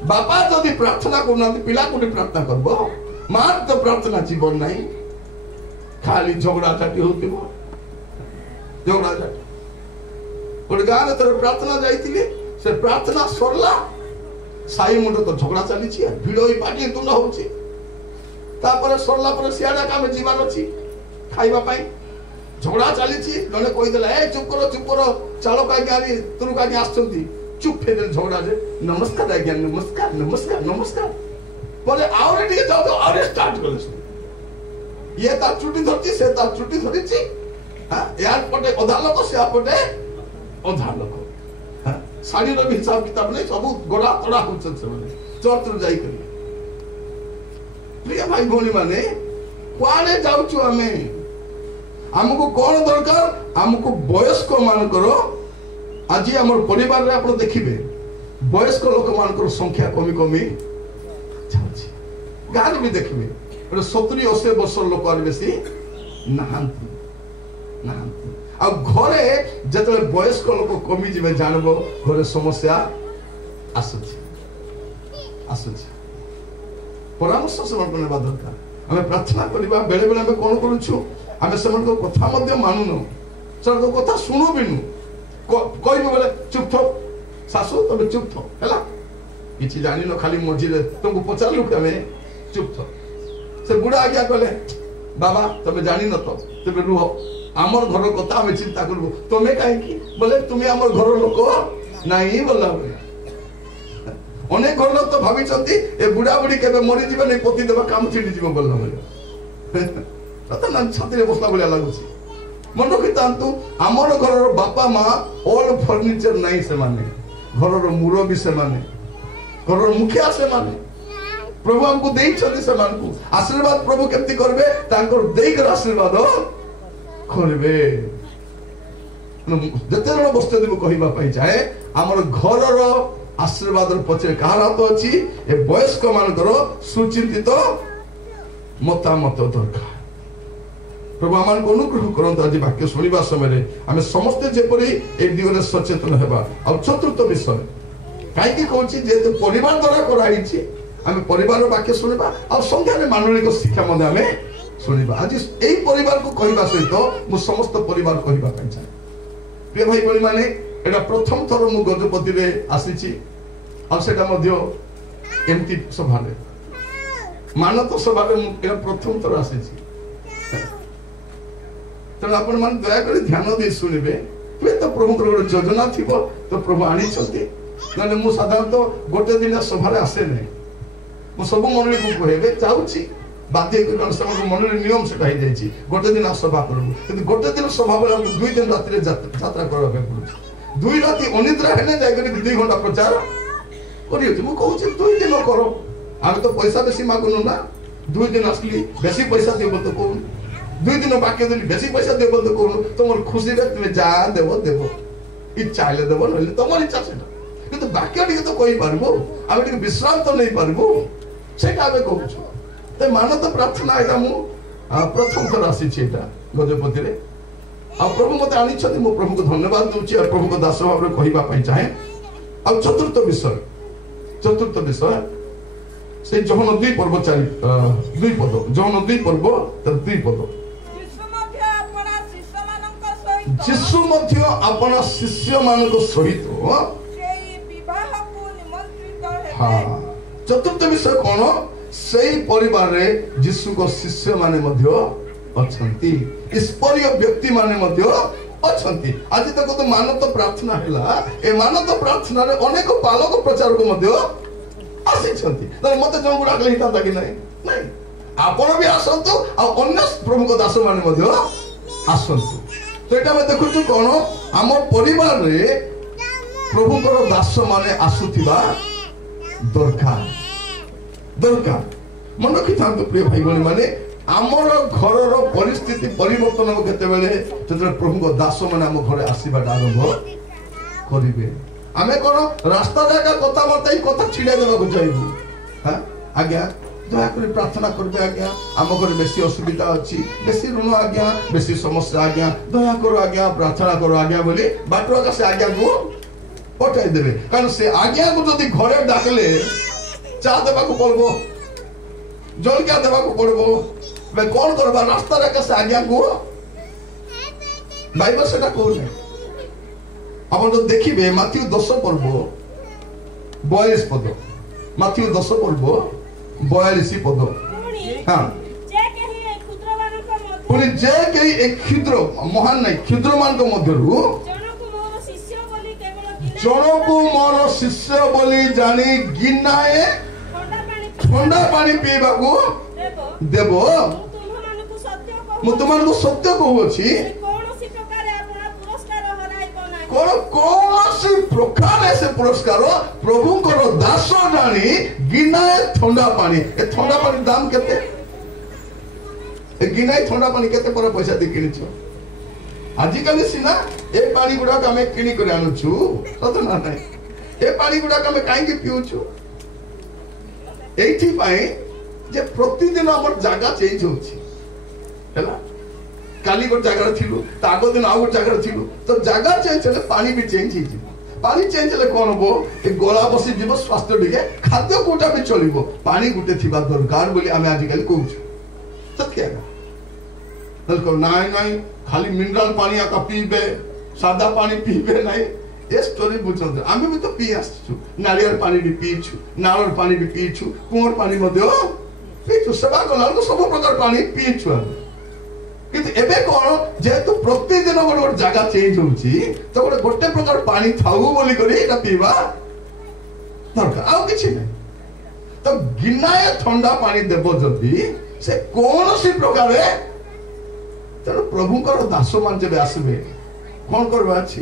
बापा जदि प्रार्थना करना पिला कोटी प्रार्थना करबो मार तो प्रार्थना जीवन नहीं खाली झगड़ा झाटी होतिबो झगड़ा झाटी गोटे गाँव में तोर प्रार्थना जाइए से प्रार्थना सरला साई मुंड तो झगड़ा चली भिड़ पाटी तुंड हो सरला पर सियाड़ा काम जीवार अच्छी खाइबा पाई झगड़ा चली जने कहीदेला ए चुप करो चालक आज्ञा तुरक आज्ञा आसुच्च चुप फेदेल झगड़ा जे नमस्कार आज्ञा नमस्कार नमस्कार नमस्कार बोले आउरे टिके जाओ तो आउरे स्टार्ट करले ये ता चुटी धरती से ता चुटी धरिची यार पटे अधा लोक से पटे अधा लोक साड़ी रो भी हिसाब किताब नहीं सब गोड़ा तोड़ा हो से चर्च जाई करी प्रिय भाई भौणी माने कुआडे जाउछु आमे हमको कौन दरकार हमको वयस्क मानकर आज हमर परिवार रे आपण देखिबे वयस्क लोक मानकर संख्या कमी कमी जाउछि गाड़ी भी देखिबे 70-80 वर्ष लोक आर बेसी नहांती आ घरे जतले वयस्क लोक कमी जिवे जानबो घरे समस्या आसुछि परामर्श सेवन करबा दरकार हमें प्रार्थना करबा बेले बेले हमें कोन करूछु हमें सेवन को कथा मध्य मानुनो सर को कथा सुनु बिनु कहबो बोले चुप थो सासु तबे चुप थो हैला किछि जानि न खाली मझिले तुमको पचारलु के चुप थो से बुढ़ा आज्ञा कहले बाबा तबे जानि न तो तबे रुह आमर घर कथा हमें चिंता करबो तमे काहे की बोले तुमे आमर घर लोक नाही बोला अनेक घर लोक तो भाबी चंती ए बुढ़ा बुढ़ी केबे मरि जीवे नै पति देबा काम छिडी जीव बोलला बोले तत न छाती बसला बोला लागुची मन रखितांतु आमर घर बापा माँ ऑल फर्निचर नहीं से माने घर मुरबी से माने घर मुखिया से माने प्रभु हमको देई छथि से मानकु आशीर्वाद प्रभु केमती करबे तांकर देई कर आशीर्वाद करबे जते रण बस्तु देबो कहिबा पाई जाए हमर घर आशीर्वाद पछे कहार हाथ अछि ए वयस्क मानकर सुचिंतित मतामत दरकार प्रभु आम को अनुग्रह करते आज वाक्य शुणा समय आम समस्ते जेपरी एक दिगरे सचेतन होगा आ चतुर्थ विषय कहीं कौन जेहेतु परिवार द्वारा कराई आम परिवार वाक्य शुणा आ संध्या मानविक शिक्षा आम शुणा आज यही परिवार को कहवा सहित मु समस्त परिवार कहवाई चाहे प्रिय भाई भाई मैंने एटा प्रथम थर मु गजपति रे आसी एमती सभा मानत सभा प्रथम थर आसी तेणु आपण मान दयाकोरी ध्यान दे शुणिबे हुए तो प्रभु गोटे योजना थी तो प्रभु आनी ना मु साधारणतः गोटे दिन सभा आसे ना मु सब मंडली को कहे जाऊँगी बाध्य मंडली नियम से गोटे दिन सभा करूँ गोटे दिन सभा बेला 2 दिन राति यात्रा करवाक पड़े 2 राति अनिद्रा है जाकर 2 घंटा प्रचार कर 2 दिन कर आम तो पैसा बेसी मागुनु ना 2 दिन आसली बेसी पैसा देव तो कौन 2 दिन बाकी देली बेसी पैसा देव तो कौन तुम खुशी रे तुम जा देव इच्छा हेले देव ना तुम इच्छा से किंतु बाकी टिके तो कहि पारबो आम टिके विश्राम तो नहीं पारबो सेटा आमे कहूछु ते मानत प्रार्थना एटा मु प्रथम थर आसी एटा गजपति रे आ प्रभु मते आनी छथि मो प्रभु को धन्यवाद दूची और प्रभु को दास भाव रे कहिबा पई चाहे आ चतुर्थ विषय से जहन 2 पर्व 2 पद जहन 2 पर्व तर 2 पद जिसु मध्य अपना शिष्य मानक सहित हाँ चतुर्थ विषय कौन से परिवार रे जिसु को शिष्य माने मध्य अछंती ईश्वरीय व्यक्ति माने मध्य अछंती आज तक तो मानत प्रार्थना हैला ए मानत प्रार्थना रे अनेक पालक प्रचारक मध्य आसीछंती त मते जण गुडा कले हिता कि नहीं आपण भी आसंतु आ अन्य प्रभु को दास माने मध्य आसंतु तो एटा में देखु कोन हम परिवार रे प्रभु को दास माने आसुथिबा दरकार मन रखी था प्रिय भाई भाई माने आमर घर परिस्थिति परिवर्तन हो केते बेले जते प्रभु को दास माने हम घरे आसीबा आरंभ करिवे आमे कोन रास्ता जाका कथा बताई कथा छिडा देबा को चाहबू हां आज्ञा दया कर प्रार्थना करबे आज्ञा आम घर बेसी असुविधा अछि बेसी ऋण आज्ञा बेसी समस्या आज्ञा दया करो आज्ञा प्रार्थना करो आज्ञा बोली बाटवा का से आज्ञा को पठाई देबे कारण से आज्ञा को जदी घरे डाकले चा देबा को पड़बो जल क्या देबा को पड़बो बे कोन करबा रास्ता रे का आज्ञा को बाइबल सेटा कहले अपन तो देखिबे माथ्यू 10 पर्व 42 पद माथ्यू 10 पर्व 42 पद हां पुनी जे के एक क्षुद्र महान नहीं क्षुद्र मान को मध्यरु जणको मोर शिष्य बोली जानी गिनाए ठंडा पानी पीबा को देबो ମୁଁ ତୁମମାନଙ୍କୁ ସତ୍ୟ କହୁଅଛି କୌଣସି ପ୍ରକାରେ ଆପଣ ପୁରସ୍କାର ହରାଇବ ନାହିଁ। କୌଣସି ପ୍ରକାରେ ସେ ପୁରସ୍କାର ପ୍ରଭୁଙ୍କର ଦାସ ଜାଣି ଗିନାଏ ଥଣ୍ଡା ପାଣି। ଏ ଥଣ୍ଡା ପାଣି ଦାମ କେତେ? ଏ ଗିନାଏ ଥଣ୍ଡା ପାଣି କେତେ ପରେ ପଇସା ଦେଇ କିଣିଛ? ଆଜିକାଲି ସିନା ଏ ପାଣି ଗୁଡାକ ଆମେ କିଣିକରି ଆଣୁଛୁ, ସତ ନା ନାହିଁ? ଏ ପାଣି ଗୁଡାକ ଆମେ କାହିଁକି ପିଉଛୁ? এইଥିପାଇଁ ଯେ ପ୍ରତିଦିନ ଆମର ଜାଗା ଚେଞ୍ଜ ହଉଛି ହେଲା। କାଲି ଗୋଟେ ଜାଗାରେ ଥିଲୁ, ତା ଆଗ ଦିନ ଆଉ ଗୋଟେ ଜାଗାରେ ଥିଲୁ, ତ ଜାଗା ଚେଞ୍ଜ ହେଲେ ପାଣି ବି ଚେଞ୍ଜ ହେଇଯିବ। ପାଣି ଚେଞ୍ଜ ହେଲେ କଣ ହବ? ଏ ଗଳା ବସିଯିବ, ସ୍ୱାସ୍ଥ୍ୟ ଟିକେ, ଖାଦ୍ୟ କୋଉଟା ବି ଚଳିବ, ପାଣି ଗୋଟେ ଥିବା ଦରକାର ବୋଲି ଆମେ ଆଜିକାଲି କହୁଛୁ। ସତ୍ୟ ନାଇଁ ନାଇଁ ଖାଲି ମିନେରାଲ ପାଣି ଆକା ପିଇବେ, ସାଦା ପାଣି ପିଇବେ ନାହିଁ। ଏ ଷ୍ଟୋରି ବୁଝନ୍ତୁ। ଆମେ ବି ତ ପିଇ ଆସିଛୁ, ନାଳିଆର ପାଣି ବି ପିଇଛୁ, ନାଳର ପାଣି ବି ପିଇଛୁ, କୂଅର ପାଣି ମଧ୍ୟ ପିଇଛୁ, ସେବା କଲାବେଳକୁ ସବୁ ପ୍ରକାର ପାଣି ପିଇଛୁ ଆମେ। କିନ୍ତୁ ଏବେ କଣ, ଯେହେତୁ ପ୍ରତିଦିନ ଗୋଟେ ଗୋଟେ ଜାଗା ଚେଞ୍ଜ ହଉଛି, ତ ଗୋଟେ ପ୍ରକାର ପାଣି ଥାଉ ବୋଲି କରି ଏଇଟା ପିଇବା ଦରକାର, ଆଉ କିଛି ନାହିଁ। ତ ଗିନାଏ ଥଣ୍ଡା ପାଣି ଦେବ ଯଦି ସେ କୌଣସି ପ୍ରକାରେ, ତେଣୁ ପ୍ରଭୁଙ୍କର ଦାସ ମାନେ ଯେବେ ଆସିବେ କଣ କରିବା ଅଛି?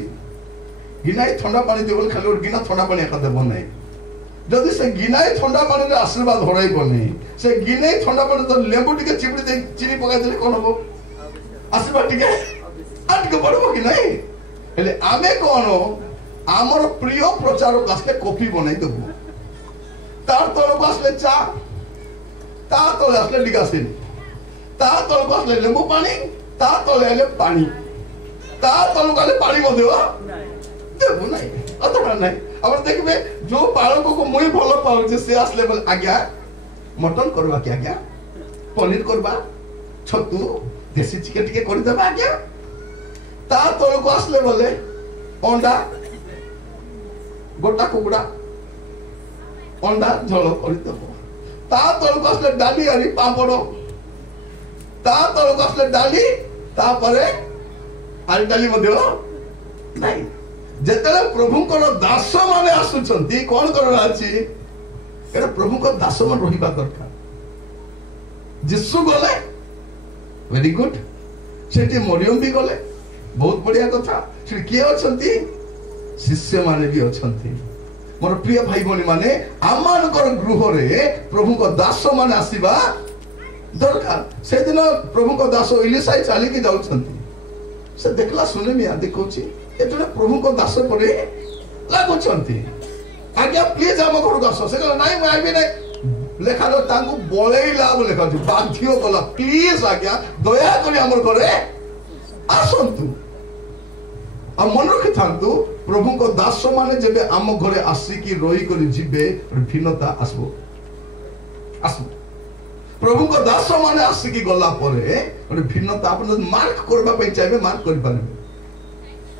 ଗିନାଏ ଥଣ୍ଡା ପାଣି ଦେବ, ଖାଲି ଗୋଟେ ଗିନା ଥଣ୍ଡା ପାଣି ଏକା ଦେବ ନାହିଁ। ଯଦି ସେ ଗିନାଏ ଥଣ୍ଡା ପାଣିରେ ଆଶୀର୍ବାଦ ହରାଇବ ନାହିଁ, ସେ ଗିନାଏ ଥଣ୍ଡା ପାଣି ତ ଲେମ୍ବୁ ଟିକେ ଚିପୁଡ଼ି ଦେଇ ଚିନି ପକାଇ ଦେଲେ କଣ ହବ? ଆଶୀର୍ବାଦ ଟିକେ ଆଉ ଟିକେ ବଢିବ କି ନାହିଁ? ହେଲେ ଆମେ କଣ, ଆମର ପ୍ରିୟ ପ୍ରଚାରକୁ ଆସିଲେ କଫି ବନେଇ ଦେବୁ, ତାର ତଳକୁ ଆସିଲେ ଚା, ତା ତଳେ ଆସିଲେ ଡିକାସିନ, ତା ତଳକୁ ଆସିଲେ ଲେମ୍ବୁ ପାଣି, ତା ତଳେ ଆସିଲେ ପାଣି, ତା ତଳକୁ ଆସିଲେ ପାଣି ମଧ୍ୟ ଦେବୁ ନାହିଁ, ଅଥବା ନାହିଁ। ଆପଣ ଦେଖିବେ ଯୋଉ ବାଳକକୁ ମୁଇଁ ଭଲ ପାଉଛି, ସେ ଆସିଲେ ବୋଲେ ଆଜ୍ଞା ମଟନ କରିବା କି, ଆଜ୍ଞା ପନିର କରିବା, ଛତୁ ଦେଶୀ ଚିକେନ ଟିକେ କରିଦେବା ଆଜ୍ଞା। ତା ତଳକୁ ଆସିଲେ ବୋଲେ ଅଣ୍ଡା, ଗୋଟା କୁକୁଡ଼ା ଅଣ୍ଡା ଝୋଳ କରିଦେବ। ତା ତଳକୁ ଆସିଲେ ଡାଲି ଆରି ପାମ୍ପଡ଼, ତା ତଳକୁ ଆସିଲେ ଡାଲି, ତାପରେ ଆରି ଡାଲି ମଧ୍ୟ ନାହିଁ। ଯେତେବେଳେ ପ୍ରଭୁଙ୍କର ଦାସ ମାନେ ଆସୁଛନ୍ତି, କଣ କରିବା ଅଛି? ଏଟା ପ୍ରଭୁଙ୍କ ଦାସ ମାନେ ରହିବା ଦରକାର। ଯୀଶୁ ଗଲେ, ଭେରି ଗୁଡ, ସେଠି ମରିୟମ ବି ଗଲେ, ବହୁତ ବଢିଆ କଥା। ସେଠି କିଏ ଅଛନ୍ତି? ଶିଷ୍ୟ ମାନେ ବି ଅଛନ୍ତି। ମୋର ପ୍ରିୟ ଭାଇ ଭଉଣୀ ମାନେ, ଆମମାନଙ୍କର ଗୃହରେ ପ୍ରଭୁଙ୍କ ଦାସ ମାନେ ଆସିବା ଦରକାର। ସେଦିନ ପ୍ରଭୁଙ୍କ ଦାସ ଇଲିଶା ଚାଲିକି ଯାଉଛନ୍ତି, ସେ ଦେଖିଲା ସୁନେମିଆ ଦେଖୁଛି ଏ ଜଣେ ପ୍ରଭୁଙ୍କ ଦାସ ପରି ଲାଗୁଛନ୍ତି, ଆଜ୍ଞା ପ୍ଲିଜ ଆମ ଘରକୁ ଆସ। ସେ କହିଲା ନାଇଁ ମୁଁ ଆଇବି ନାହିଁ। ଲେଖା ତାଙ୍କୁ ବଳେଇଲା ବୋଲି ଲେଖା ଅଛି, ବାଧ୍ୟ କଲା, ପ୍ଲିଜ ଆଜ୍ଞା ଦୟାକରି ଆମର ଘରେ ଆସନ୍ତୁ। ଆଉ ମନେ ରଖିଥାନ୍ତୁ, ପ୍ରଭୁଙ୍କ ଦାସ ମାନେ ଯେବେ ଆମ ଘରେ ଆସିକି ରହିକରି ଯିବେ, ଭିନ୍ନତା ଆସିବ ଆସିବ। ପ୍ରଭୁଙ୍କ ଦାସ ମାନେ ଆସିକି ଗଲା ପରେ ଗୋଟେ ଭିନ୍ନତା ଆପଣ ଯଦି ମାର୍କ କରିବା ପାଇଁ ଚାହିଁବେ ମାର୍କ କରିପାରିବେ।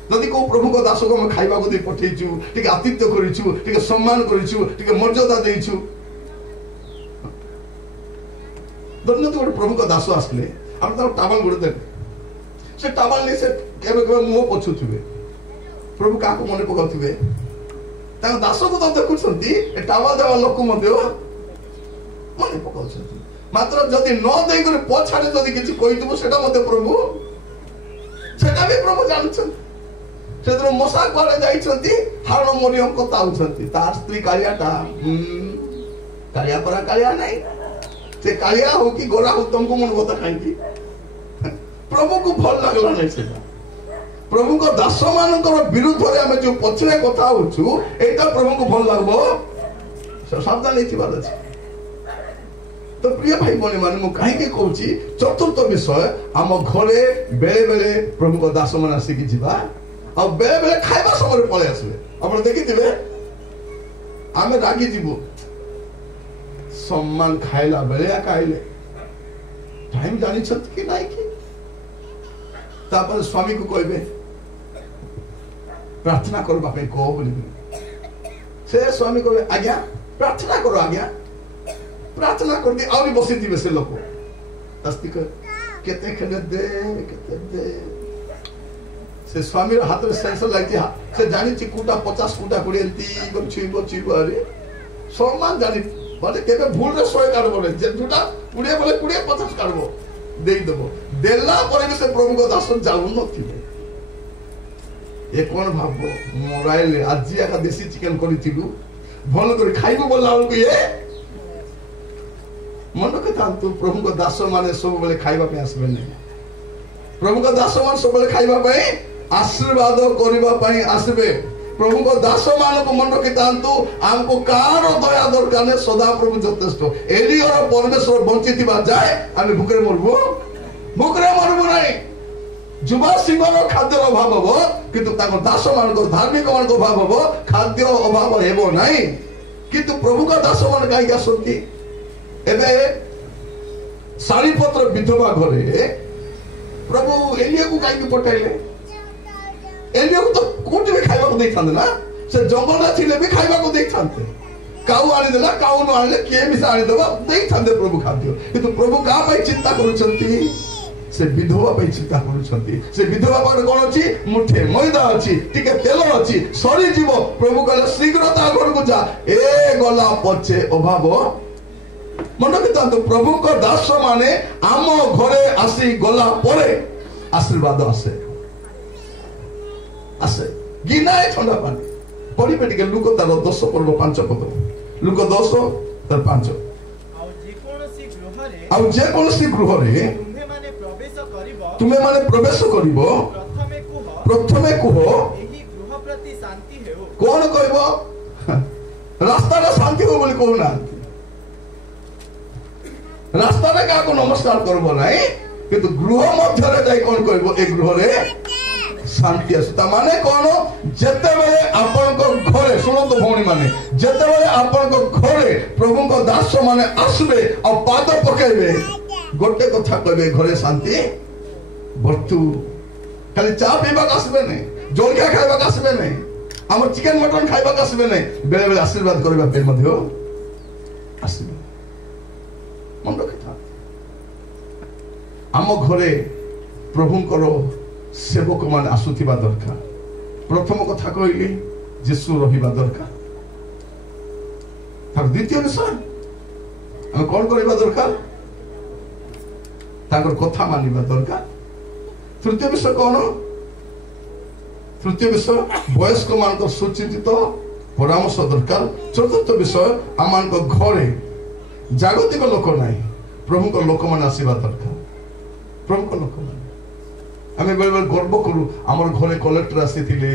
ଯଦି କୋଉ ପ୍ରଭୁଙ୍କ ଦାସକୁ ଆମେ ଖାଇବାକୁ ଦେଇ ପଠେଇଛୁ, ଟିକେ ଆତିଥ୍ୟ କରିଛୁ, ଟିକେ ସମ୍ମାନ କରିଛୁ, ଟିକେ ମର୍ଯ୍ୟାଦା ଦେଇଛୁ। ଧନ୍ୟବାଦ। ଗୋଟେ ପ୍ରଭୁଙ୍କ ଦାସ ଆସିଲେ ଆମେ ତାକୁ ଟାବଲ ଗୋଟେ ଦେଲେ, ସେ ଟାବଲ ନେଇ ସେ କେବେ କେବେ ମୁହଁ ପଛୁଥିବେ, ପ୍ରଭୁ କାହାକୁ ମନେ ପକାଉଥିବେ? ତାଙ୍କ ଦାସକୁ ତ ଦେଖୁଛନ୍ତି, ଏ ଟାବଲ ଦେବା ଲୋକ ମଧ୍ୟ ମନେ ପକାଉଛନ୍ତି। ମାତ୍ର ଯଦି ନ ଦେଇକରି ପଛାଡେ ଯଦି କିଛି କହିଥିବୁ, ସେଟା ମଧ୍ୟ ପ୍ରଭୁ, ସେଟା ବି ପ୍ରଭୁ ଜାଣୁଛନ୍ତି। ସେଦିନ ମଶା କୁଆଡେ ଯାଇଛନ୍ତି, ହାରଣ ମରିୟମ କଥା ହଉଛନ୍ତି, ତାର ସ୍ତ୍ରୀ କାଳିଆଟା, କାଳିଆ ପରା କାଳିଆ ନାହିଁ, ସେ କାଳିଆ ହଉ କି ଗୋରା ହଉ, ତମକୁ ମନ କଥା କାହିଁକି? ପ୍ରଭୁକୁ ଭଲ ଲାଗିଲା ନାହିଁ ସେଟା। ପ୍ରଭୁଙ୍କ ଦାସ ମାନଙ୍କର ବିରୁଦ୍ଧରେ ଆମେ ଯୋଉ ପଛରେ କଥା ହଉଛୁ, ଏଇଟା ପ୍ରଭୁଙ୍କୁ ଭଲ ଲାଗିବ, ସାବଧାନ ହେଇଥିବାର ଅଛି। ତ ପ୍ରିୟ ଭାଇ ଭଉଣୀ ମାନେ, ମୁଁ କାହିଁକି କହୁଛି, ଚତୁର୍ଥ ବିଷୟ, ଆମ ଘରେ ବେଳେ ବେଳେ ପ୍ରଭୁଙ୍କ ଦାସ ମାନେ ଆସିକି ଯିବା, ଆଉ ବେଳେ ବେଳେ ଖାଇବା ସମୟରେ ପଳେଇ ଆସିବେ। ଆପଣ ଦେଖିଥିବେ, ଆମେ ରାଗି ଯିବୁ, ସମ୍ମାନ ଖାଇଲା ବେଳେ ଖାଇଲେ ଟାଇମ ଜାଣିଛନ୍ତି କି ନାଇଁ କି? ତାପରେ ସ୍ୱାମୀକୁ କହିବେ ପ୍ରାର୍ଥନା କରିବା ପାଇଁ କହ ବୋଲି, ସେ ସ୍ୱାମୀ କହିବେ ଆଜ୍ଞା ପ୍ରାର୍ଥନା କର, ଆଜ୍ଞା ପ୍ରାର୍ଥନା କରିଦି ଆହୁରି ବସିଥିବେ ସେ ଲୋକ। କେତେ ଖେଳେ ଦେ, କେତେ ଦେ। ସେ ସ୍ୱାମୀର ହାତରେ ସେନ୍ସର ଲାଗିଛି, ସେ ଜାଣିଛି କୋଉଟା 50 କୋଉଟା 20 ଏମିତି ଛୁଇଁବ ଛୁଇଁବ, ଆରେ ସମ୍ମାନ ଜାଣି ମାନେ କେବେ ଭୁଲରେ 100 କାଢବ ନାହିଁ, ଯୋଉଟା 20 ବୋଲେ 20 50 କାଢବ ଦେଇଦବ। देला पर भी से प्रभु को दास जाऊ नथिले ए कोन भाबो मोबाइल आज का देसी चिकन करिथिलु भल कर खाइबो बोला को ये मन के तांतु प्रभु को दास माने सब बेले खाइबा पे आसबे नै प्रभु को दास मान सब बेले खाइबा पे आशीर्वाद करबा पे आसबे प्रभु को दास मान को मन के तांतु हमको कार दया दरकार ने सदा प्रभु यथेष्ट एलियर परमेश्वर बंचितिबा जाय आमे भूखरे मरबो नै जुबा सिंहर खाद्य अभाव हो किंतु ताको दास मान को धार्मिक मान को अभाव हो खाद्य अभाव हेबो नै किंतु प्रभु का दास मान काई आसंती एबे सारीपत्र विधवा घरे प्रभु एलिया को काई पठाइले एलिया को तो कोट में खाइबा को देखांदे ना से जंगल थिले भी खाइबा को देखांदे काऊ आनी देला काऊ न आले के मिसा आनी देबा देखांदे प्रभु खाद्य किंतु प्रभु का भाई चिंता करूछंती से विधवा पे चिंता करूछंती से विधवा पर कोन अछि मुठे मैदा अछि टिके तेल अछि सरी जीव प्रभु कहले शीघ्र ता घर को जा ए गला पछे अभाव मन के तो प्रभु को दास माने आम घरे आसी गला परे आशीर्वाद आसे आसे गिनाए ठंडा पानी पड़ी पे टिके लुक तार 10 पर्व 5 पद लुक 10 तार 5 आउ जे कोनसी गृह रे तुमे माने प्रवेश करिवो प्रथमे कुह एही गृह प्रति शांति हेउ कोन कहबो रास्ता रे शांति हो बोली कहू ना रास्ता रे का को नमस्कार करबो नाही किंतु गृह मध्य रे जाई कोन कहबो ए गृह रे शांति असता माने कोन जते बेले आपन को घरे सुनो तो भौणी माने जते बेले आपन को घरे प्रभु को दास माने आसबे और पाद पकेबे गोटे कथा कहबे घरे शांति बर्तु खाली चा पीबा आसबे नै जलखिया खाइबा आसबे नै हमर चिकन मटन खाइबा आसबे नै बेले बेले आशीर्वाद करबा पे मध्य आसबे मन रखता हम घरे प्रभु करो सेवक मान आसुथिबा दरकार प्रथम कथा कहली यीशु रहिबा दरकार तार द्वितीय विषय हम कोन करबा दरकार ताकर कथा मानिबा दरकार तृतीय विषय कौन तृतीय विषय वयस्क मान को सुचिंतित परामर्श दरकार चतुर्थ विषय आमान को घरे जागतिक लोक नाही प्रभु को लोक मान आसीबा दरकार प्रभु को लोक मान आमे बेले बेले गर्व करू हमर घरे कलेक्टर आसीथिले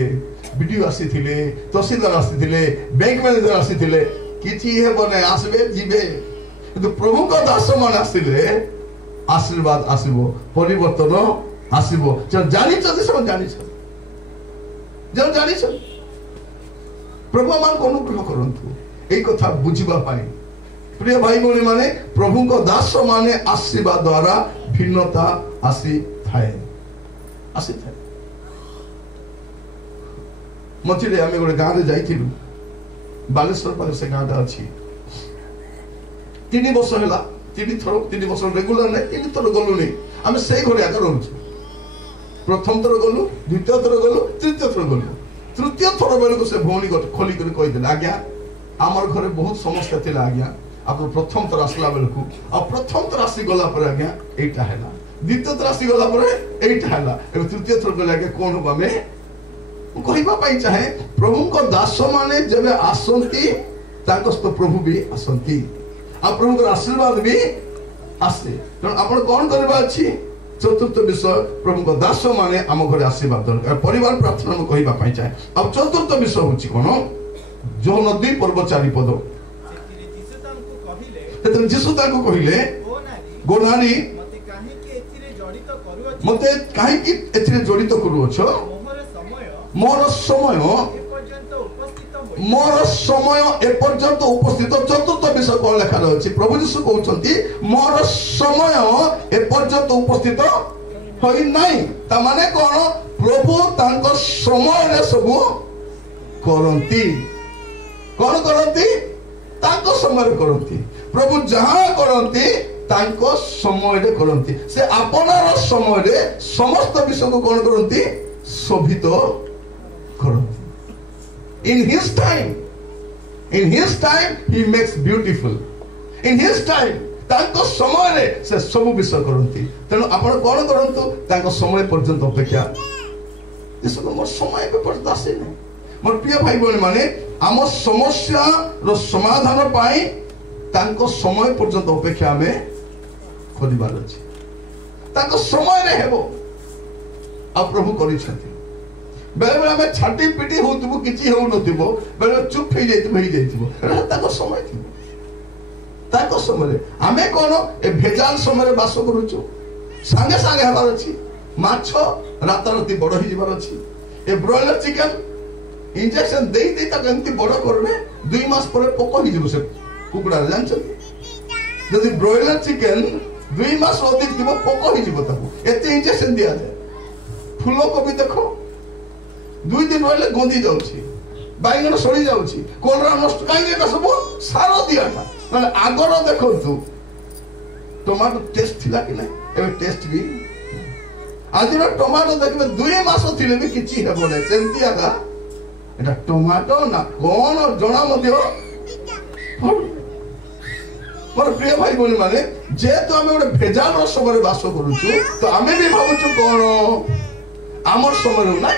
बीडीओ आसीथिले तहसीलदार आसीथिले बैंक मैनेजर आसीथिले किछि हेबो नै आसबे जिबे किंतु प्रभु को दास मान आसीले आशीर्वाद आसीबो परिवर्तन आसीबो जो जानि छ सब जानि छ जो जानि छ प्रभु मान को अनुग्रह करंतु एई कथा बुझिबा पाई प्रिय भाई बोली माने प्रभु को दास माने आशीर्वाद द्वारा भिन्नता आसी थाए मथिले आमे गोटे गाँ रे जाइथिलु बालेश्वर पर से गाँटा अछि 3 वर्ष होला 3 वर्ष रेगुलर नै 3 थर गलु नै आमे सेई घरे आगर रहछु प्रथम थर गलु द्वितीय थर गलु तृतीय थर गलु तृतीय थर बेले को से भौणी खोली कर कहि देला आज्ञा हमर घरे बहुत समस्या थिला आज्ञा आप प्रथम थर आसला बेले को आ प्रथम थर आसी गला पर आज्ञा एटा हैला द्वितीय थर आसी गला पर एटा हैला ए तृतीय थर गला आज्ञा कोन होबा में कहिबा पाई चाहे प्रभु को दास माने जेबे आसंती ताकस तो प्रभु भी आसंती आ प्रभु को आशीर्वाद भी आसे त आपण कोन करबा अछि चतुर्थ विषय प्रभु को दास माने आम घरे आशीर्वाद दरकार परिवार प्रार्थना में कहिबा पाई चाहे अब चतुर्थ विषय होछि कोन जो नदी पर्व 4 पद जीसु तांको कहिले गोनारी मते काहे कि एथिरे जड़ित करूछ मोर समय एपर्यंत उपस्थित चतुर्थ विषय कोन लेखा अछि प्रभु यीशु कहउछंती मोर समय एपर्यंत उपस्थित होई नाही ता माने कोन प्रभु तांको समय रे सब करंती कोन करंती तांको समय रे करंती प्रभु जहां करंती तांको समय रे करंती से आपनार समय रे समस्त विषय को कोन करंती शोभित करंती in his time he makes beautiful in his time तांको समय रे से सब विषय करती तेणु आपण कौन करंतु तांको समय पर्यंत अपेक्षा यीशु मोर समय पे पर्यंत आसे नहीं मोर प्रिय भाई बहन माने आम समस्या रो समाधान पाई तांको समय पर्यंत अपेक्षा में करिबार अछि तांको समय रे हेबो आ प्रभु करि छथि बेले बेले में छाटी पिटी होतबो किछि हो नथिबो बेले चुप हे जाइतबो एटा तांको समय थिबो ताको समय आमे कोन ए भेजाल समय बास करूछु संगे संगे हबार अछि माछ रात राति बड़ ही जिबार अछि ए ब्रॉयलर चिकन इंजेक्शन देई देई ताक एंती बड़ करबे 2 मास पर पोको ही जिबो से कुकुडा जान छथि यदि ब्रॉयलर चिकन 2 मास अधिक दिबो पोको ही जिबो ताको एते इंजेक्शन दिया जाय फूलो को भी देखो 2 दिन रहले गोंदी जाउछि बाइगण सड़ी जाउछि कोलरा नष्ट काई एटा सब सारो दियाटा माने आगर देखंतु टमाटो टेस्ट थिला कि नै एबे टेस्ट भी आज टमाटो देखबे 2 मास थिले भी किछि हेबो नै सेंती आगा एटा टमाटो ना कोन जणा मध्य पर प्रिय भाई बोली माने जे तो हमें ओडे भेजाल समय बास करूछु तो हमें भी भाबुछु कोन आमर समय नै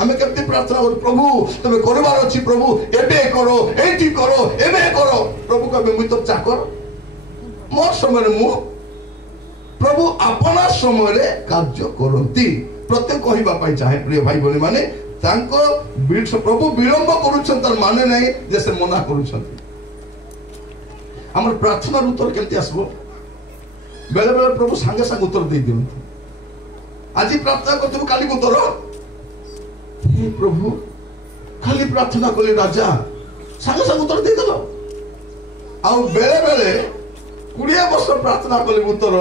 हमें केमती प्रार्थना करू प्रभु तमे करबार अछि प्रभु एबे करो एठी करो एबे करो प्रभु कबे मुई तो चाकर मोर समय रे मु प्रभु अपना समय रे कार्य करंती प्रत्येक कहिबा पाई चाहे प्रिय भाई बोली माने तांको प्रभु विलंब करूछन तार माने नै जे से मना करूछन हमर प्रार्थना उत्तर केमती आसबो बेले बेले प्रभु संगे संग उत्तर दे दियन आज प्रार्थना करथु काली उत्तर हे प्रभु खाली प्रार्थना कली राजा संगे संग उत्तर दे दलो आ बेले बेले 20 वर्ष प्रार्थना कली उत्तर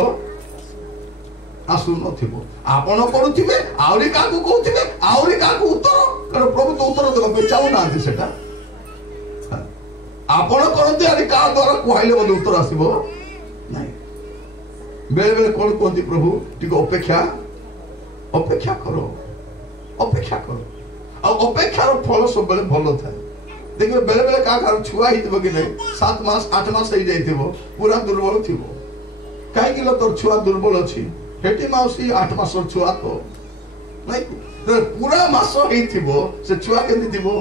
आसु नथिबो आपण करूथिबे आउरी काकू कहूथिबे आउरी काकू उत्तर कारण प्रभु तो उत्तर देबा पे चाहू ना आदि सेटा आपण करते आरी का द्वारा कहले बोले उत्तर आसीबो नाही बेले बेले कोन कोंती प्रभु टिको अपेक्षा करो आ अपेक्षार फल सब बेले भलो थाए देखिए बेले बेले का घर छुआ हितबो कि नहीं 7 मास 8 मास हो जाइथिबो पूरा दुर्बल थिबो काहे कि तोर छुआ दुर्बल अछि हेटी माउसी 8 मास छुआ तो नहीं तो पूरा मास हेथिबो से छुआ केंति थिबो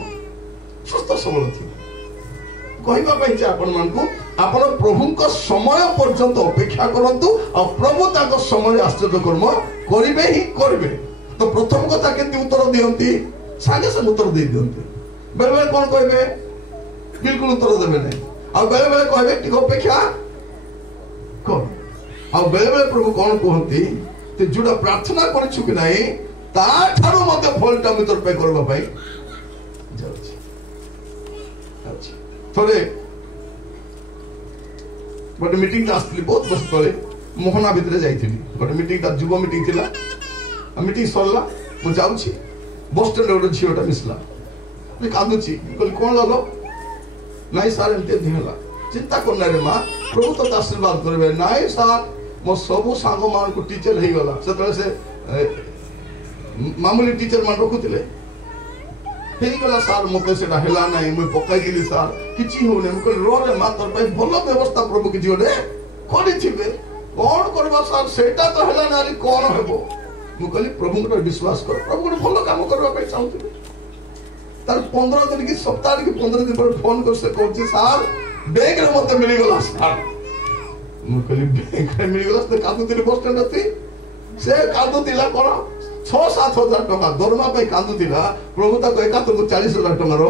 सुस्त सबल थिबो कहिबा पई जे आपण मानकु आपण प्रभु को समय पर्यंत अपेक्षा करंतु आ प्रभु ताको समय आश्चर्य कर्म करिवे ही करिवे तो प्रथम कथा केंति उत्तर दियंती सागे से उत्तर दे दियंती बेले बेले कोन कहबे बिल्कुल उत्तर देबे नै आ बेले बेले कहबे टिक अपेक्षा कर आ बेले बेले प्रभु कोन कहंती ते जुडा प्रार्थना करछु कि नै ता थारो मते फलटा मितर पे करबा पई जाउछि अच्छा थोड़े गोटे मीटिंग आसली बहुत वर्ष तले मोहना भितर जाइथिली गोटे मीटिंग ता जुव मीटिंग थिला मीटिंग सरला मु जाउछि बस स्टैंड गोटे झियोटा मिसला मैं कांदुछि कहली कोन लगो नाइ सार एमते दिहला चिंता करना रे मां प्रभु तो आशीर्वाद करबे नाइ सार मो सब सांग मान को टीचर हे गला से मामूली टीचर मान रखुतिले हे गला सार मते सेटा हेला नाही मु पकाई दिली सार किछि होने मु कहली रो रे मां तोर पई भलो व्यवस्था प्रभु किछि ओडे करि थिबे कोन करबा सार सेटा तो हेला नाही कोन हेबो मु कहली प्रभु को विश्वास कर प्रभु को भलो काम करबा पई चाहूतिबे तार 15 दिन की सप्ताह की 15 दिन पर फोन कर से कहछि सार बैंक रे मते मिली गला सार मु कहली बैंक रे मिली गला त कादु दिली बस स्टैंड अति से कादु दिला कोन 6-7 हजार टका दरमा पे कांदु दिला प्रभु ताको एकातर को 40 हजार टका रो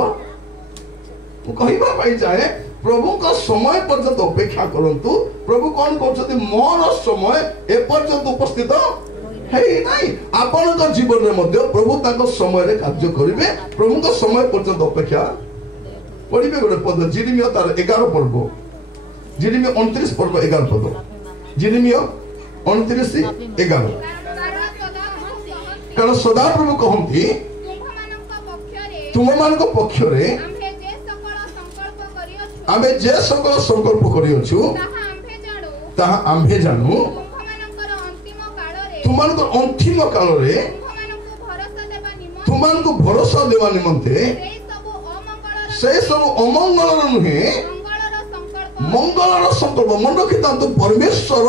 मु कहिबा पाई चाहे प्रभु का समय पर्यंत अपेक्षा करंतु प्रभु कोन कहछथि मोर समय ए पर्यंत उपस्थित हे नाही आपण का जीवन रे मध्य प्रभु ताको समय रे कार्य करिवे प्रभु का समय पर्यंत अपेक्षा पढिबे गोटे पद जिरिमिया तार 11 पर्व जिरिमिया 29 पर्व 11 पद जिरिमिया 29:11 कारण सदा प्रभु कहंती तुम मान पक्ष रे आमे जे सकल संकल्प करियछु ताहा आम्भे जानू तुमान को अंतिम काल रे तुमान को भरोसा देवा निमंते से सब अमंगल नुहे ମଙ୍ଗଳର ସଂକଳ୍ପ ମନେ ରଖିଥାନ୍ତୁ। ପରମେଶ୍ୱର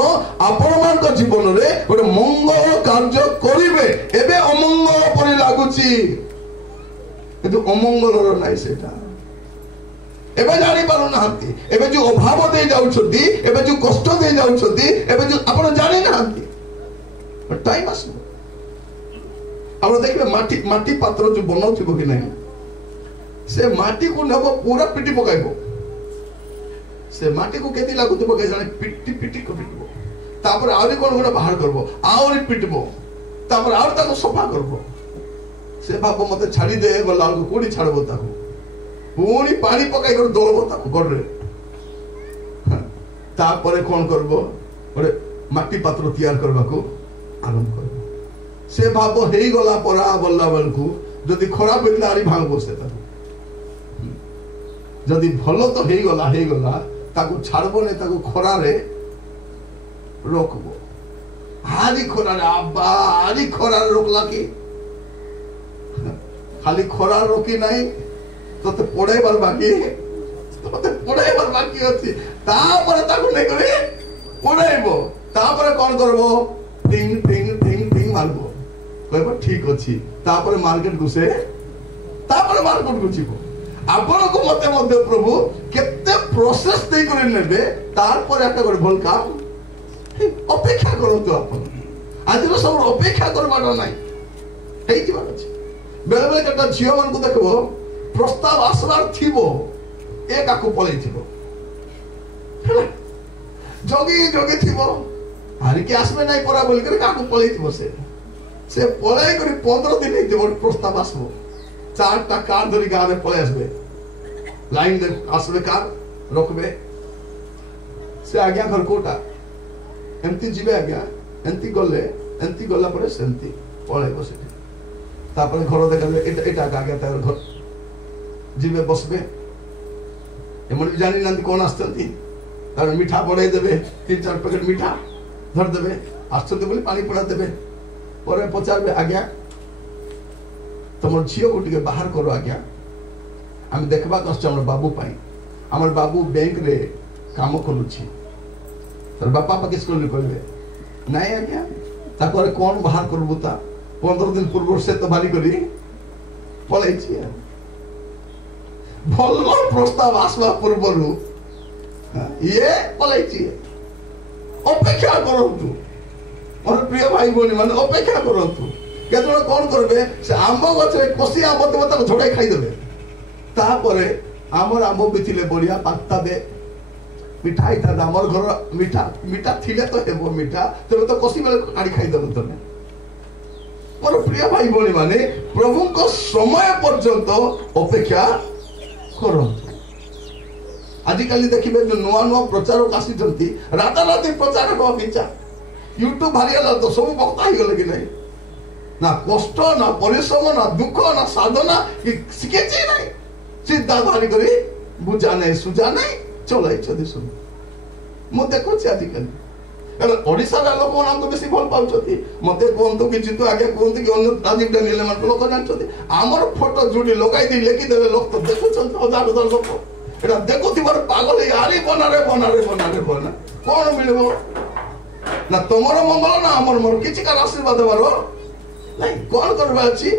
ଆପଣମାନଙ୍କ ଜୀବନରେ ଗୋଟେ ମଙ୍ଗଳ କାର୍ଯ୍ୟ କରିବେ। ଏବେ ଅମଙ୍ଗଳ ପରି ଲାଗୁଛି କିନ୍ତୁ ଅମଙ୍ଗଳର ନାହିଁ ସେଇଟା। ଏବେ ଜାଣିପାରୁନାହାନ୍ତି, ଏବେ ଯୋଉ ଅଭାବ ଦେଇ ଯାଉଛନ୍ତି, ଏବେ ଯୋଉ କଷ୍ଟ ଦେଇ ଯାଉଛନ୍ତି, ଏବେ ଯୋଉ ଆପଣ ଜାଣିନାହାନ୍ତି, ଟାଇମ ଆସିବ। ଆପଣ ଦେଖିବେ ମାଟି ପାତ୍ର ଯୋଉ ବନାଉଥିବ କି ନାହିଁ, ସେ ମାଟିକୁ ନେବ ପୁରା ପିଟି ପକାଇବ। ସେ ମାଟିକୁ କେତେ ଲାଗୁଥିବ କେଜାଣି, ପିଟି ପିଟି ପିଟିବ। ତାପରେ ଆହୁରି କଣ ଗୋଟେ ବାହାର କରିବ, ଆହୁରି ପିଟିବ, ତାପରେ ଆହୁରି ତାକୁ ସଫା କରିବ। ସେ ଭାବ ମତେ ଛାଡିଦେ, ଗଲା ବେଳକୁ କୋଉଠି ଛାଡିବ ତାକୁ, ପୁଣି ପାଣି ପକାଇ କରି ଦଳବ ତାକୁ ଗଡ଼ରେ। ତାପରେ କଣ କରିବ, ଗୋଟେ ମାଟି ପାତ୍ର ତିଆରି କରିବାକୁ ଆରମ୍ଭ କରିବ। ସେ ଭାବ ହେଇଗଲା ପରା ଗଲା ବେଳକୁ ଯଦି ଖରାପ ହେଇଥିଲା ଆଣି ଭାଙ୍ଗବ ସେ ତାକୁ। ଯଦି ଭଲ ତ ହେଇଗଲା ତାକୁ ଛାଡବନି, ତାକୁ ଖରାରେ ରଖବ। ଆଜି ଖରାରେ ଆବା ଆଜି ଖରାରେ ରଖଲା କି ଖାଲି ଖରାରେ ରଖି ନାହିଁ, ତତେ ପଢେଇବାର ବାକି ଅଛି। ତାପରେ ତାକୁ ନେଇକରି ପଢେଇବ। ତାପରେ କଣ କରିବ, ଟିଙ୍ଗ ଟିଙ୍ଗ ଟିଙ୍ଗ ଟିଙ୍ଗ ମାରିବ, କହିବ ଠିକ ଅଛି। ତାପରେ ମାର୍କେଟକୁ ଯିବ। ଆପଣଙ୍କୁ ମତେ ମଧ୍ୟ ପ୍ରଭୁ କେତେ ପ୍ରୋସେସ ଦେଇକରି ନେବେ, ତାପରେ ଏକା ଗୋଟେ ଭଲ କାମ। ଅପେକ୍ଷା କରନ୍ତୁ। ଆପଣ ଆଜିର ସବୁ ଅପେକ୍ଷା କରିବାର ନାହିଁ, ହେଇଯିବାର ଅଛି। ବେଳେ ବେଳେ କେତେ ଝିଅ ମାନଙ୍କୁ ଦେଖିବ, ପ୍ରସ୍ତାବ ଆସିବାର ଥିବ, ଏ କାକୁ ପଳେଇଥିବ, ଜଗି ଥିବ, ହାରିକି ଆସିବେ ନାଇଁ ପରା ବୋଲିକରି କାକୁ ପଳେଇଥିବ। ସେ ପଳେଇ କରି 15 ଦିନ ହେଇଥିବ, ପ୍ରସ୍ତାବ ଆସିବ। 4ଟା କାର ଧରି ଗାଁରେ ପଳେଇ ଆସିବେ, ଲାଇନ ଆସିବେ, କାର ରଖବେ। ସେ ଆଜ୍ଞା ଘର କୋଉଟା, ଏମିତି ଯିବେ ଆଜ୍ଞା, ଏମିତି ଗଲା ପରେ ସେମିତି ପଳେଇବ ସେଠି। ତାପରେ ଘର ଦେଖାଯିବେ, ଏଇଟା ଆଜ୍ଞା ତାର ଘର, ଯିବେ ବସବେ। ଏମାନେ ବି ଜାଣିନାହାନ୍ତି କଣ ଆସିଛନ୍ତି, ତାପରେ ମିଠା ବଢେଇ ଦେବେ, 3-4 ପ୍ୟାକେଟ ମିଠା ଧରିଦେବେ, ଆସୁଛନ୍ତି ବୋଲି ପାଣି ପୋଡ଼ା ଦେବେ। ପରେ ପଚାରବେ, ଆଜ୍ଞା ତମର ଝିଅକୁ ଟିକେ ବାହାର କର ଆଜ୍ଞା, ଆମେ ଦେଖିବାକୁ ଆସୁଛୁ ଆମର ବାବୁ ପାଇଁ। ଆମର ବାବୁ ବ୍ୟାଙ୍କରେ କାମ କରୁଛି। ତାର ବାପା କିଛି କହିବେ ନାଇଁ ଆଜ୍ଞା, ତାକୁ କଣ ବାହାର କରିବୁ, ତା 15 ଦିନ ପୂର୍ବରୁ ସେ ତ ବାହାରି କରି ପଳେଇଛି। ଭଲ ପ୍ରସ୍ତାବ ଆସିବା ପୂର୍ବରୁ ଇଏ ପଳେଇଛି। ଅପେକ୍ଷା କରନ୍ତୁ ମୋର ପ୍ରିୟ ଭାଇ ଭଉଣୀ ମାନେ, ଅପେକ୍ଷା କରନ୍ତୁ। କେତେବେଳେ କଣ କରିବେ, ସେ ଆମ୍ବ ଗଛରେ କଷି ଆମ୍ବ ଥିବ, ତାକୁ ଝଡେଇ ଖାଇଦେବେ। ତାପରେ ଆମର ଆମ୍ବ ବି ଥିଲେ ବଢିଆ ପାକ୍ତାବେ, ମିଠା ହେଇଥାନ୍ତା। ଆମର ଘର ମିଠା ଥିଲେ ତ ହେବ ମିଠା, ତେବେ ତ କଷି ବେଳେ ଆଣି ଖାଇଦେବ ତମେ। ମୋର ପ୍ରିୟ ଭାଇ ଭଉଣୀ ମାନେ, ପ୍ରଭୁଙ୍କ ସମୟ ପର୍ଯ୍ୟନ୍ତ ଅପେକ୍ଷା କରନ୍ତୁ। ଆଜିକାଲି ଦେଖିବେ ଯୋଉ ନୂଆ ପ୍ରଚାରକ ଆସିଛନ୍ତି, ରାତାରାତି ପ୍ରଚାର ହବା ଇଚ୍ଛା। ୟୁଟ୍ୟୁବ ବାହାରିଗଲା ତ ସବୁ ବକ୍ତା ହେଇଗଲେ କି ନାହିଁ। ନା କଷ୍ଟ, ନା ପରିଶ୍ରମ, ନା ଦୁଃଖ, ନା ସାଧନା କିଛି ନାହିଁ। ସିଧା ବାହାରି କରି ବୁଝା ନାହିଁ, ସୁଝା ନାହିଁ, ଚଲାଇଛନ୍ତି ସବୁ। ମୁଁ ଦେଖୁଛି ଆଜିକାଲି ଓଡ଼ିଶାର ଲୋକମାନେ ଆମକୁ ବେଶୀ ଭଲ ପାଉଛନ୍ତି। ମତେ କୁହନ୍ତୁ କି ଜିତୁ ଆଜ୍ଞା କୁହନ୍ତୁ କି ଅନ୍ୟ ରାଜୀବ ଡାନିଏଲ ମାନଙ୍କ ଲୋକ ଜାଣିଛନ୍ତି, ଆମର ଫଟୋ ଯୋଉଠି ଲଗାଇ ଦେଇ ଲେଖିଦେଲେ ଲୋକ ତ ଦେଖୁଛନ୍ତି, ହଜାର ଲୋକ ଏଟା ଦେଖୁଥିବାର ପାଗଲ ହେଇ ଆରି ବନାରେ କଣ ମିଳିବ? ନା ତମର ମଙ୍ଗଳ ନା ଆମର କିଛି କାହାର ଆଶୀର୍ବାଦ ଦେବାର ନାଇଁ। କଣ କରିବାର ଅଛି,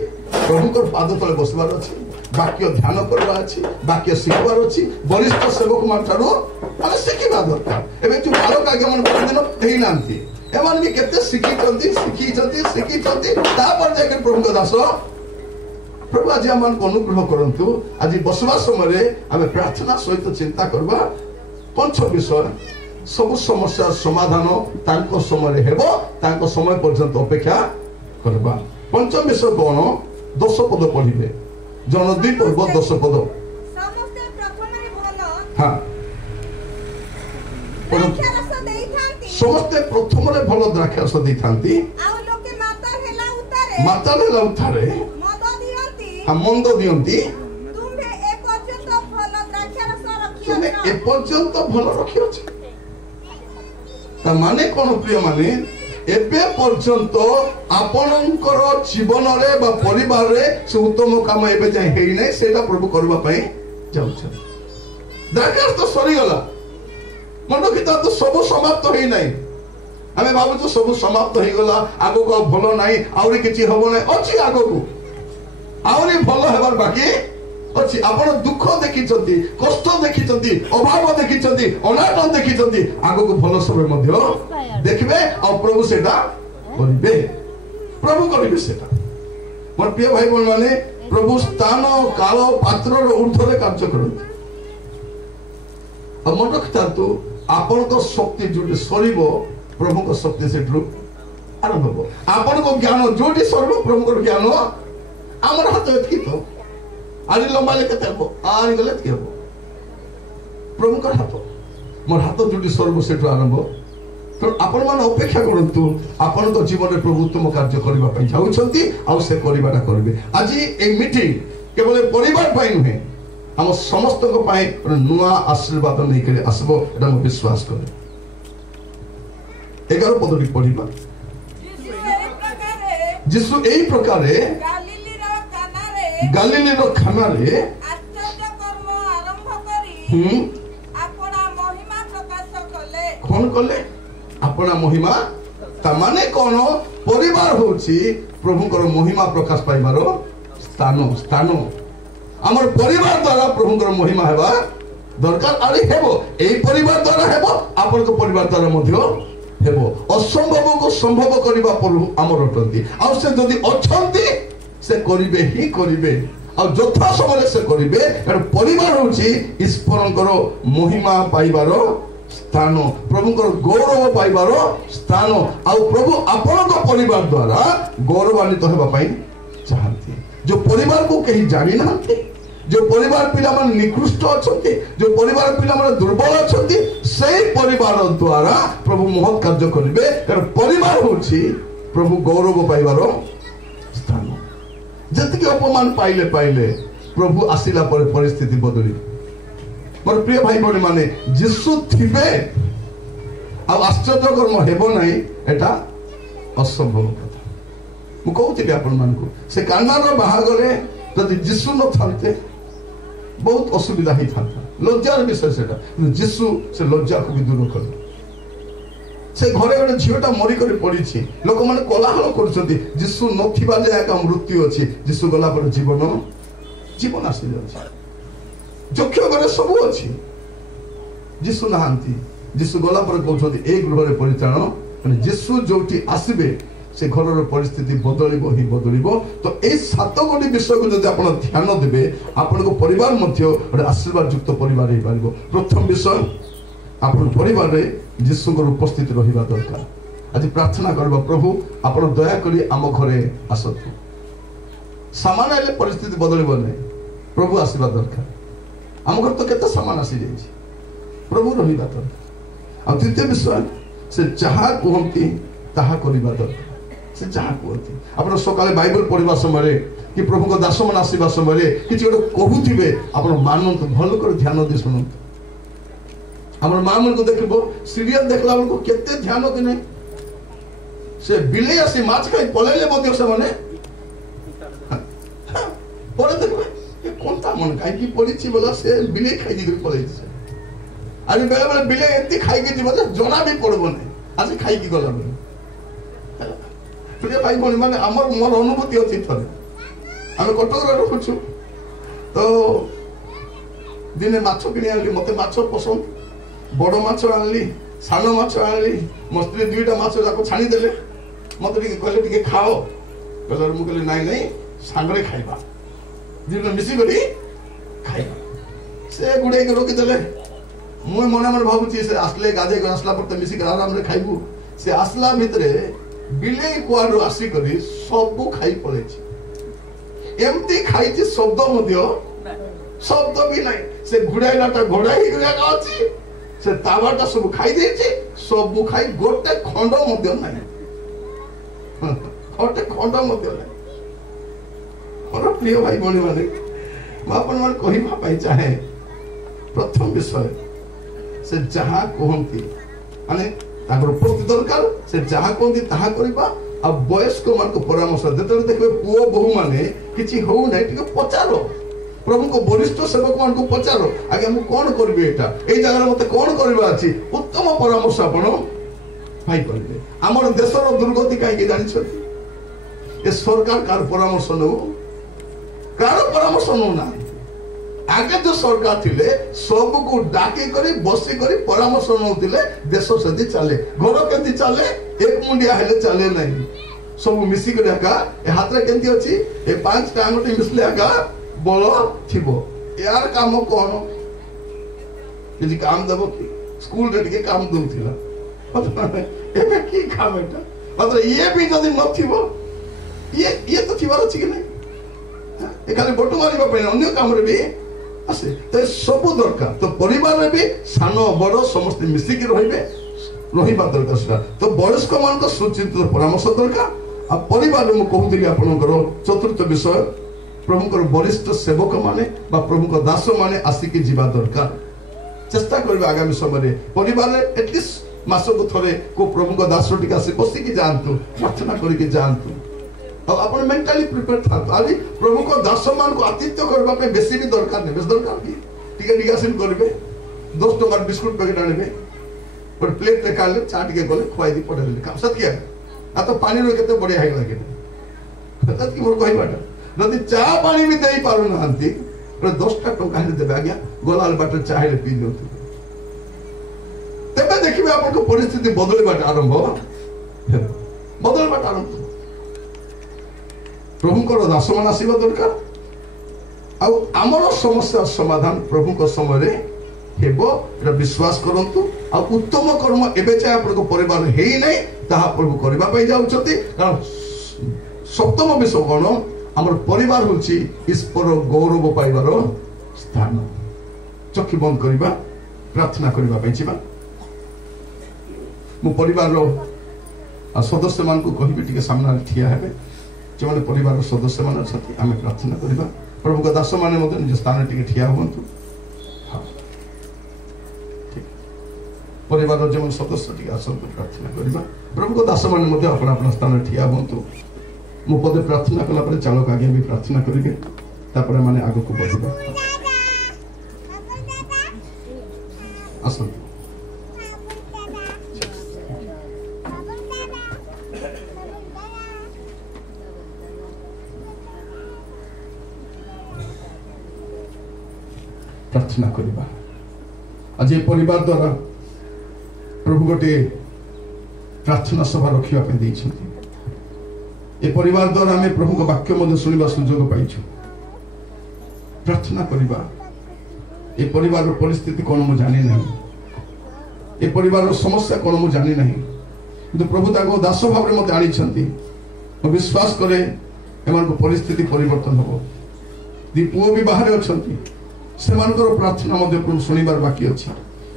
ପ୍ରଭୁଙ୍କର ପାଦ ତଳେ ବସିବାର ଅଛି, ବାକ୍ୟ ଧ୍ୟାନ କରିବାର ଅଛି, ବାକ୍ୟ ଶିଖିବାର ଅଛି। ବରିଷ୍ଠ ସେବକ ମାନ ଠାରୁ ଆମେ ଶିଖିବା ଦରକାର। ଏବେ ଯୋଉ ବାଳକ ଆଜ୍ଞା ମାନେ ପ୍ରତିଦିନ ହେଇନାହାନ୍ତି, ଏମାନେ ବି କେତେ ଶିଖିଛନ୍ତି। ତାପରେ ଯାଇକି ପ୍ରଭୁଙ୍କ ଦାସ, ପ୍ରଭୁ ଆଜି ଆମମାନଙ୍କୁ ଅନୁଗ୍ରହ କରନ୍ତୁ। ଆଜି ବସିବା ସମୟରେ ଆମେ ପ୍ରାର୍ଥନା ସହିତ ଚିନ୍ତା କରିବା। ପଞ୍ଚମ ବିଷୟ, ସବୁ ସମସ୍ୟାର ସମାଧାନ ତାଙ୍କ ସମୟରେ ହେବ, ତାଙ୍କ ସମୟ ପର୍ଯ୍ୟନ୍ତ ଅପେକ୍ଷା କରିବା। ପଞ୍ଚମ ବିଷୟ କଣ? 10 ପଦ ପଢିବେ, ଜନ 2 ପର୍ବ 10 ପଦ। ସମସ୍ତେ ପ୍ରଥମରେ ଭଲ ହଁ, ସମସ୍ତେ ପ୍ରଥମରେ ଭଲ ଦ୍ରାକ୍ଷାରସ ଦେଇଥାନ୍ତି, ଆଉ ଲୋକେ ମାତାଲ ହେଲା ଉତ୍ତାରେ ମନ୍ଦ ଦିଅନ୍ତି। ତୁମେ ଏପର୍ଯ୍ୟନ୍ତ ଭଲ ରଖିଅଛ। ମାନେ କଣ ପ୍ରିୟ ମାନେ, ଏବେ ପର୍ଯ୍ୟନ୍ତ ଆପଣଙ୍କର ଜୀବନରେ ବା ପରିବାରରେ ସେ ଉତ୍ତମ କାମ ଏବେ ଯାଏ ହେଇନାହିଁ, ସେଇଟା ପ୍ରଭୁ କରିବା ପାଇଁ ଯାଉଛନ୍ତି। ଦ୍ରାକ୍ଷାରସ ତ ସରିଗଲା, मन रखिता तो सब समाप्त होई नहीं आमे भाबु सब समाप्त होई गला आगो को भलो नाही आउरी किछि हबो नाही अछि आगो को आउरी भलो हेबार बाकी अछि आपण दुख देखिचंती कष्ट देखिचंती अभाव देखिचंती अनाटन देखिचंती आगो को भलो समय मध्य देखबे और प्रभु सेटा करिबे प्रभु करिबे सेटा मोर प्रिय भाई बहन माने प्रभु स्थान काल पात्र ऊर्ध्वरे कार्य करते और मन रखता तो आपण को शक्ति जोटी सरीबो प्रभु को शक्ति से आरंभ हो आपण को ज्ञान जोटी सरब प्रभु को ज्ञान आमर हाथ एतकी तो आज लंबाले केते हो आनी गले के हो प्रभु को हाथ मोर हाथ जोटी सरब से आरंभ तो आपण मान अपेक्षा करंतु आपण को जीवन में प्रभु उत्तम कार्य करबा पई जाउछंती आ से करबाटा करबे आज ए मीटिंग केवल परिवार पई नुहे हम समस्त को पाए नुआ आशीर्वाद नहीं करे आसबो एटा हम विश्वास करे 11 पदरी पढ़िबा जिसु एई प्रकारे गालिली रो खाना रे आश्चर्य कर्म आरंभ करी अपना महिमा प्रकाश कले कोन कले अपना महिमा ता माने कोन परिवार होची प्रभु को महिमा प्रकाश पाइबारो स्थान स्थान हमर परिवार द्वारा प्रभु को महिमा हेबा दरकार आली हेबो एई परिवार द्वारा हेबो आपन को परिवार द्वारा मध्य हेबो असंभव को संभव करिबा प्रभु हमर अटंती आ से जदी अछंती से करिबे ही करिबे आ जथा समय से करिबे एटा परिवार होची ईश्वरंकर महिमा पाइबारो स्थान प्रभु को गौरव पाइबारो स्थान आ प्रभु आपन को परिवार द्वारा गौरवान्वित हेबा पई चाहती जो परिवार को कहीं जानी नांते जो परिवार पिला मन निकृष्ट अछंती जो परिवार पिला मन दुर्बल अछंती सेही परिवार द्वारा प्रभु महत् कार्य करिवे कारण परिवार होची प्रभु गौरव पाइबारो स्थान जति अपमान पाइले पाइले प्रभु आसिला पर परिस्थिति बदली मोर प्रिय भाई बहन माने जिसु थिबे आ आश्चर्य कर्म हेबो नाही एटा असंभव कथा मु कहउतिले आपन मान को से कानार बाहागरे जदि जिसु न थांते बहुत असुविधा ही था लज्जार विषय सेटा जिसु से लज्जा को भी दूर कर से घरे घरे झियोटा मरी कर पड़ी छी लोक माने कोलाहल करछंती जिसु नथिबा जे एका मृत्यु अछि जिसु गला पर जीवन जीवन आसी जाछि जोख्य घरे सब अछि जिसु नहांती जिसु गला पर कहछंती ए गृह रे परिचालन माने जिसु जोटी आसीबे से घर परिस्थिति बदलिबो ही बदलिबो तो ए सात गोटी विषय को जदि आपण ध्यान देबे आपण को परिवार मध्य एक आशीर्वाद युक्त परिवार हे पारिबो प्रथम विषय आपण परिवार रे यीशु को उपस्थित रहिबा दरकार आज प्रार्थना करबा प्रभु आपण दया करी आम घरे आसतु सामान आले परिस्थिति बदलिबो नै प्रभु आशीर्वा दरकार आम घर तो केते सामान आसी जाई प्रभु रहिबा दरकार आ तृतीय विषय से जहा कहंती ताहा करिबा दरकार से जहा कहती आपण सकाळे बाइबल पढिबा समय कि प्रभु को दास मन आसीबा समय किछि गोटे कहूथिबे आपण मानंत भल कर ध्यान दे सुनंत हमर मां मन को देखबो सीरियल देखला को केते ध्यान कि नै से बिले आसी माछ खाइ पलेले मध्य से माने परे देखबे ए कोनता मन काई की पडिछि बोला से बिले खाइ दी पले छै आनी बेले बेले बिले एति खाइ के दिबो जना भी पड़बो नै आज खाइ की गला प्रिय भाई बहन माने हमर मोर अनुभूति अछि थरे हम कटक रे रहउछु तो दिने माछ किनि आली मते माछ पसंद बड़ माछ आनली सान माछ आनली मस्त्री दुईटा माछ जाको छाणी देले मते टिके कहले टिके खाओ कहले मु कहले नाही नाही सांगरे खाइबा दिन मिसी गरी खाइबा से गुडे के रोकी देले मु मने मन भाबुची से आसले गादे के आसला पर त मिसी के आराम रे खाइबू से आसला भितरे बिले कुआरो आसी करी सब खाई पड़े एमती खाई शब्द मध्य शब्द भी नहीं से घुड़ाइलाटा घोड़ा ही गया अछि से तावाटा सब खाई देछि सब खाई गोटे खंड मध्य नहीं गोटे खंड मध्य नहीं और प्रिय भाई बहन माने आपण मन कहिबा पाई चाहे प्रथम विषय से जहा कहंती माने ताकर उपस्थित दरकार से जहा कहंती ताहा करिबा आ वयस्क मान को परामर्श देते देखबे पुओ बहु माने किछि हो नै टिके पचारो प्रभु को वरिष्ठ सेवक मान को पचारो आगे मु कोन करबे एटा ए जगह मते कोन करबा अछि उत्तम परामर्श आपण भाई करबे हमर देशर दुर्गति काई के जानि छ ए सरकार कार परामर्श नो कार परामर्श नो ना आगे जो सरकार थिले सब को डाकी करी बसी करी परामर्श नौतिले देश सदी चले घर केंती चले एक मुंडिया हेले चले नहीं सब मिसी कर का ए हाथ रे केंती अछि ए पांच टांगटी मिसले का बल थिबो यार काम कोन यदि काम देबो की स्कूल रे के काम दउथिला एबे की काम एटा मतलब ये भी जदी न थिबो ये तो थिबार अछि कि नहीं ए खाली बोटो मारिबा पे अन्य काम रे भी आसे तो सब दरकार तो परिवार रे भी सानो बड़ समस्त मिसी के रहिबा दरकार सेटा तो वयस्क मान को सुचिंतित परामर्श दरकार आ परिवार में कहूली आपनकर चतुर्थ विषय प्रभु वरिष्ठ सेवक माने बा प्रभु दास माने आसिक जीवा दरकार चेष्टा करबे आगामी समय परिवार एटलिस्ट मास को थरे को प्रभु दास टिका से बसी की जानतु प्रार्थना करके जानतु और अपन मेंटली प्रिपेयर था आदि प्रभु को दास मान को आतिथ्य करबा पे बेसी भी दरकार नहीं बेस दरकार की टिके डिगासिन करबे 10 टका बिस्कुट पैकेट आनबे और प्लेट रे काले चाट के गले खुआई दी पड़े काम सत किया आ तो पानी रो केते बढ़िया है लागे सत की मोर कहि बाटा जदि चा पानी भी देई पारु नहंती पर 10 टका हे देबे आज्ञा गोलाल बाटर चाय रे पी लो तबे देखिबे आपन को परिस्थिति बदले बाट आरंभ बदले बाट आरंभ प्रभु को दास मान आसीबा दरकार आ हमर समस्या समाधान प्रभु को समय रे हेबो एटा विश्वास करंतु आ उत्तम कर्म एबे चाहे आपन को परिवार हेई नै ताहा प्रभु करबा पई जाउछथि कारण सप्तम विषय कोन हमर परिवार होछि ईश्वर गौरव पाइबार स्थान चक्षु बंद करबा प्रार्थना करबा पई छिबा मु परिवार रो सदस्य मान को कहिबे टिके सामना ठिया हेबे जे माने परिवार सदस्य मान छथि आमे प्रार्थना करबा प्रभु को दास माने मते निज स्थान टिके ठिया होंतु परिवार जो सदस्य टिके आसन प्रार्थना करबा प्रभु को दास माने मते अपना अपना स्थान ठिया होंतु मु पदे प्रार्थना कला परे चालक आगे भी प्रार्थना करिवे तापरे माने आगो को बढ़िबा आसन प्रार्थना करबा आज परिवार द्वारा प्रभु गोटे प्रार्थना सभा रखिया पे दैछथि ए परिवार द्वारा हमें प्रभु को वाक्य मध्य सुनिबा सुयोग पाइछु प्रार्थना करबा ए परिवार रो परिस्थिति कोन मु जानि नहीं ए परिवार रो समस्या कोन मु जानि नहीं किंतु प्रभु ताको दास भाव रे मते आनी छथि मैं विश्वास करे एमान को परिस्थिति परिवर्तन होबो दी पुओ भी बाहर अछंती सेमानकर प्रार्थना मध्य प्रभु सुनिबार बाकी अछि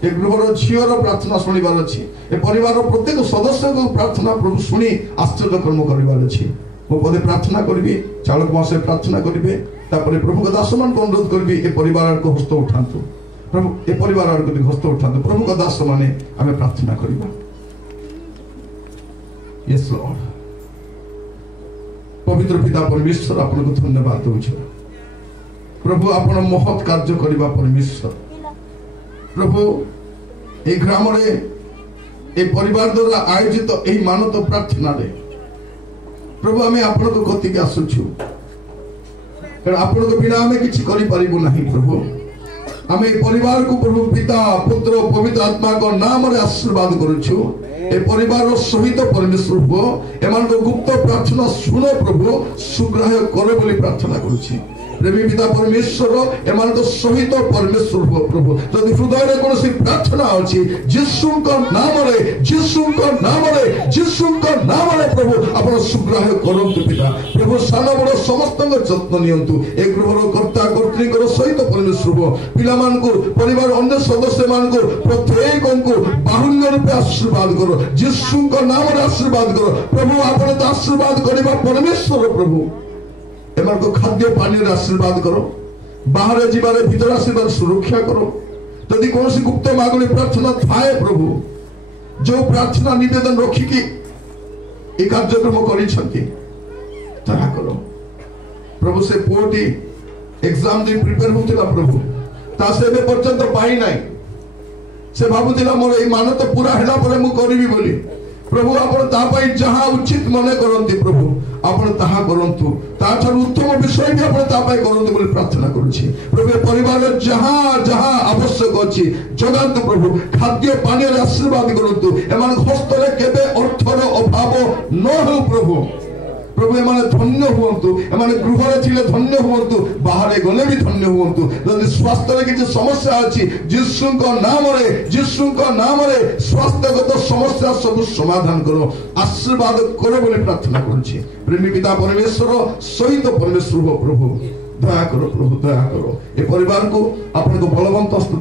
ए गृहर झियर प्रार्थना सुनिबार अछि ए परिवार प्रत्येक सदस्य को प्रार्थना प्रभु सुनी आश्चर्य कर्म करिबार अछि मो पदे प्रार्थना करबी चालक मासे प्रार्थना करिवे तापर प्रभु का दास मान को अनुरोध करबी ए परिवार को हस्त उठांतु प्रभु ए परिवार को हस्त उठांतु प्रभु का दास माने हमें प्रार्थना करिबा यस लॉर्ड पवित्र पिता परमेश्वर आपन को धन्यवाद दउछ प्रभु आपण महत कार्य करबा परमेश्वर प्रभु ए ग्राम रे ए परिवार द्वारा आयोजित ए मानव प्रार्थना रे प्रभु हमें आपण को गति के आसुछु कारण आपण को बिना हमें किछि करि परिबो नहीं प्रभु हमें परिवार को प्रभु पिता पुत्र पवित्र आत्मा को नाम रे आशीर्वाद करूछु ए परिवार सहित परमेश्वर हो एमान को गुप्त प्रार्थना सुनो प्रभु सुग्राह्य करे बोली प्रार्थना करूछि प्रेमी पिता परमेश्वर एमान को सहित परमेश्वर हो प्रभु जदि हृदय रे कोनोसी प्रार्थना अछि यीशुଙ୍କ नामरे प्रभु आपण सुग्राह्य करंतु पिता प्रभु सान बड़ समस्तଙ୍କ ଯତ୍ନ ନିଅନ୍ତୁ ए गृहर कर्ता कर्त्रीकर सहित परमेश्वर हो पिला मान को परिवार अन्य सदस्य मान को प्रत्येक को बाहुल्य रूपे आशीर्वाद करो यीशुଙ୍କ नामरे आशीर्वाद करो प्रभु आपण तो आशीर्वाद करबा परमेश्वर प्रभु एमान को खाद्य पानी रे आशीर्वाद करो बाहर जीवारे भीतर आशीर्वाद सुरक्षा करो यदि कौन सी गुप्त मागणी प्रार्थना थाए प्रभु जो प्रार्थना निवेदन रखी कि ए कार्यक्रम करिसंती ताहा करो प्रभु से पुओटी एग्जाम दे प्रिपेयर होतिला प्रभु तासे बे पर्यंत पाई नाही से भाबुतिला मोर ए मान तो पूरा हेला परे मु करबी बोली प्रभु आपण ता पाई जहां उचित मने करंती प्रभु आपण ताहा करंतु ता छर उत्तम विषय भी आपण ता पाई करंतु बोली प्रार्थना करूछी प्रभु परिवार जहां जहां आवश्यक अछि जगंतु प्रभु खाद्य पानी रे आशीर्वाद करंतु एमान हस्तले केबे अर्थर अभाव न हो प्रभु प्रभु एमाने धन्य हुवंतु एमाने गृहरे थिले धन्य हुवंतु बाहरे गले भी धन्य हुवंतु जदि स्वास्थ्य रे किछ समस्या अछि यीशुको नाम रे स्वास्थ्यगत समस्या सब समाधान करो आशीर्वाद करो बोली प्रार्थना करूछि प्रेमी पिता परमेश्वर सहित परमेश्वर हो प्रभु दया करो ए परिवार को आपन को बलवंत हस्त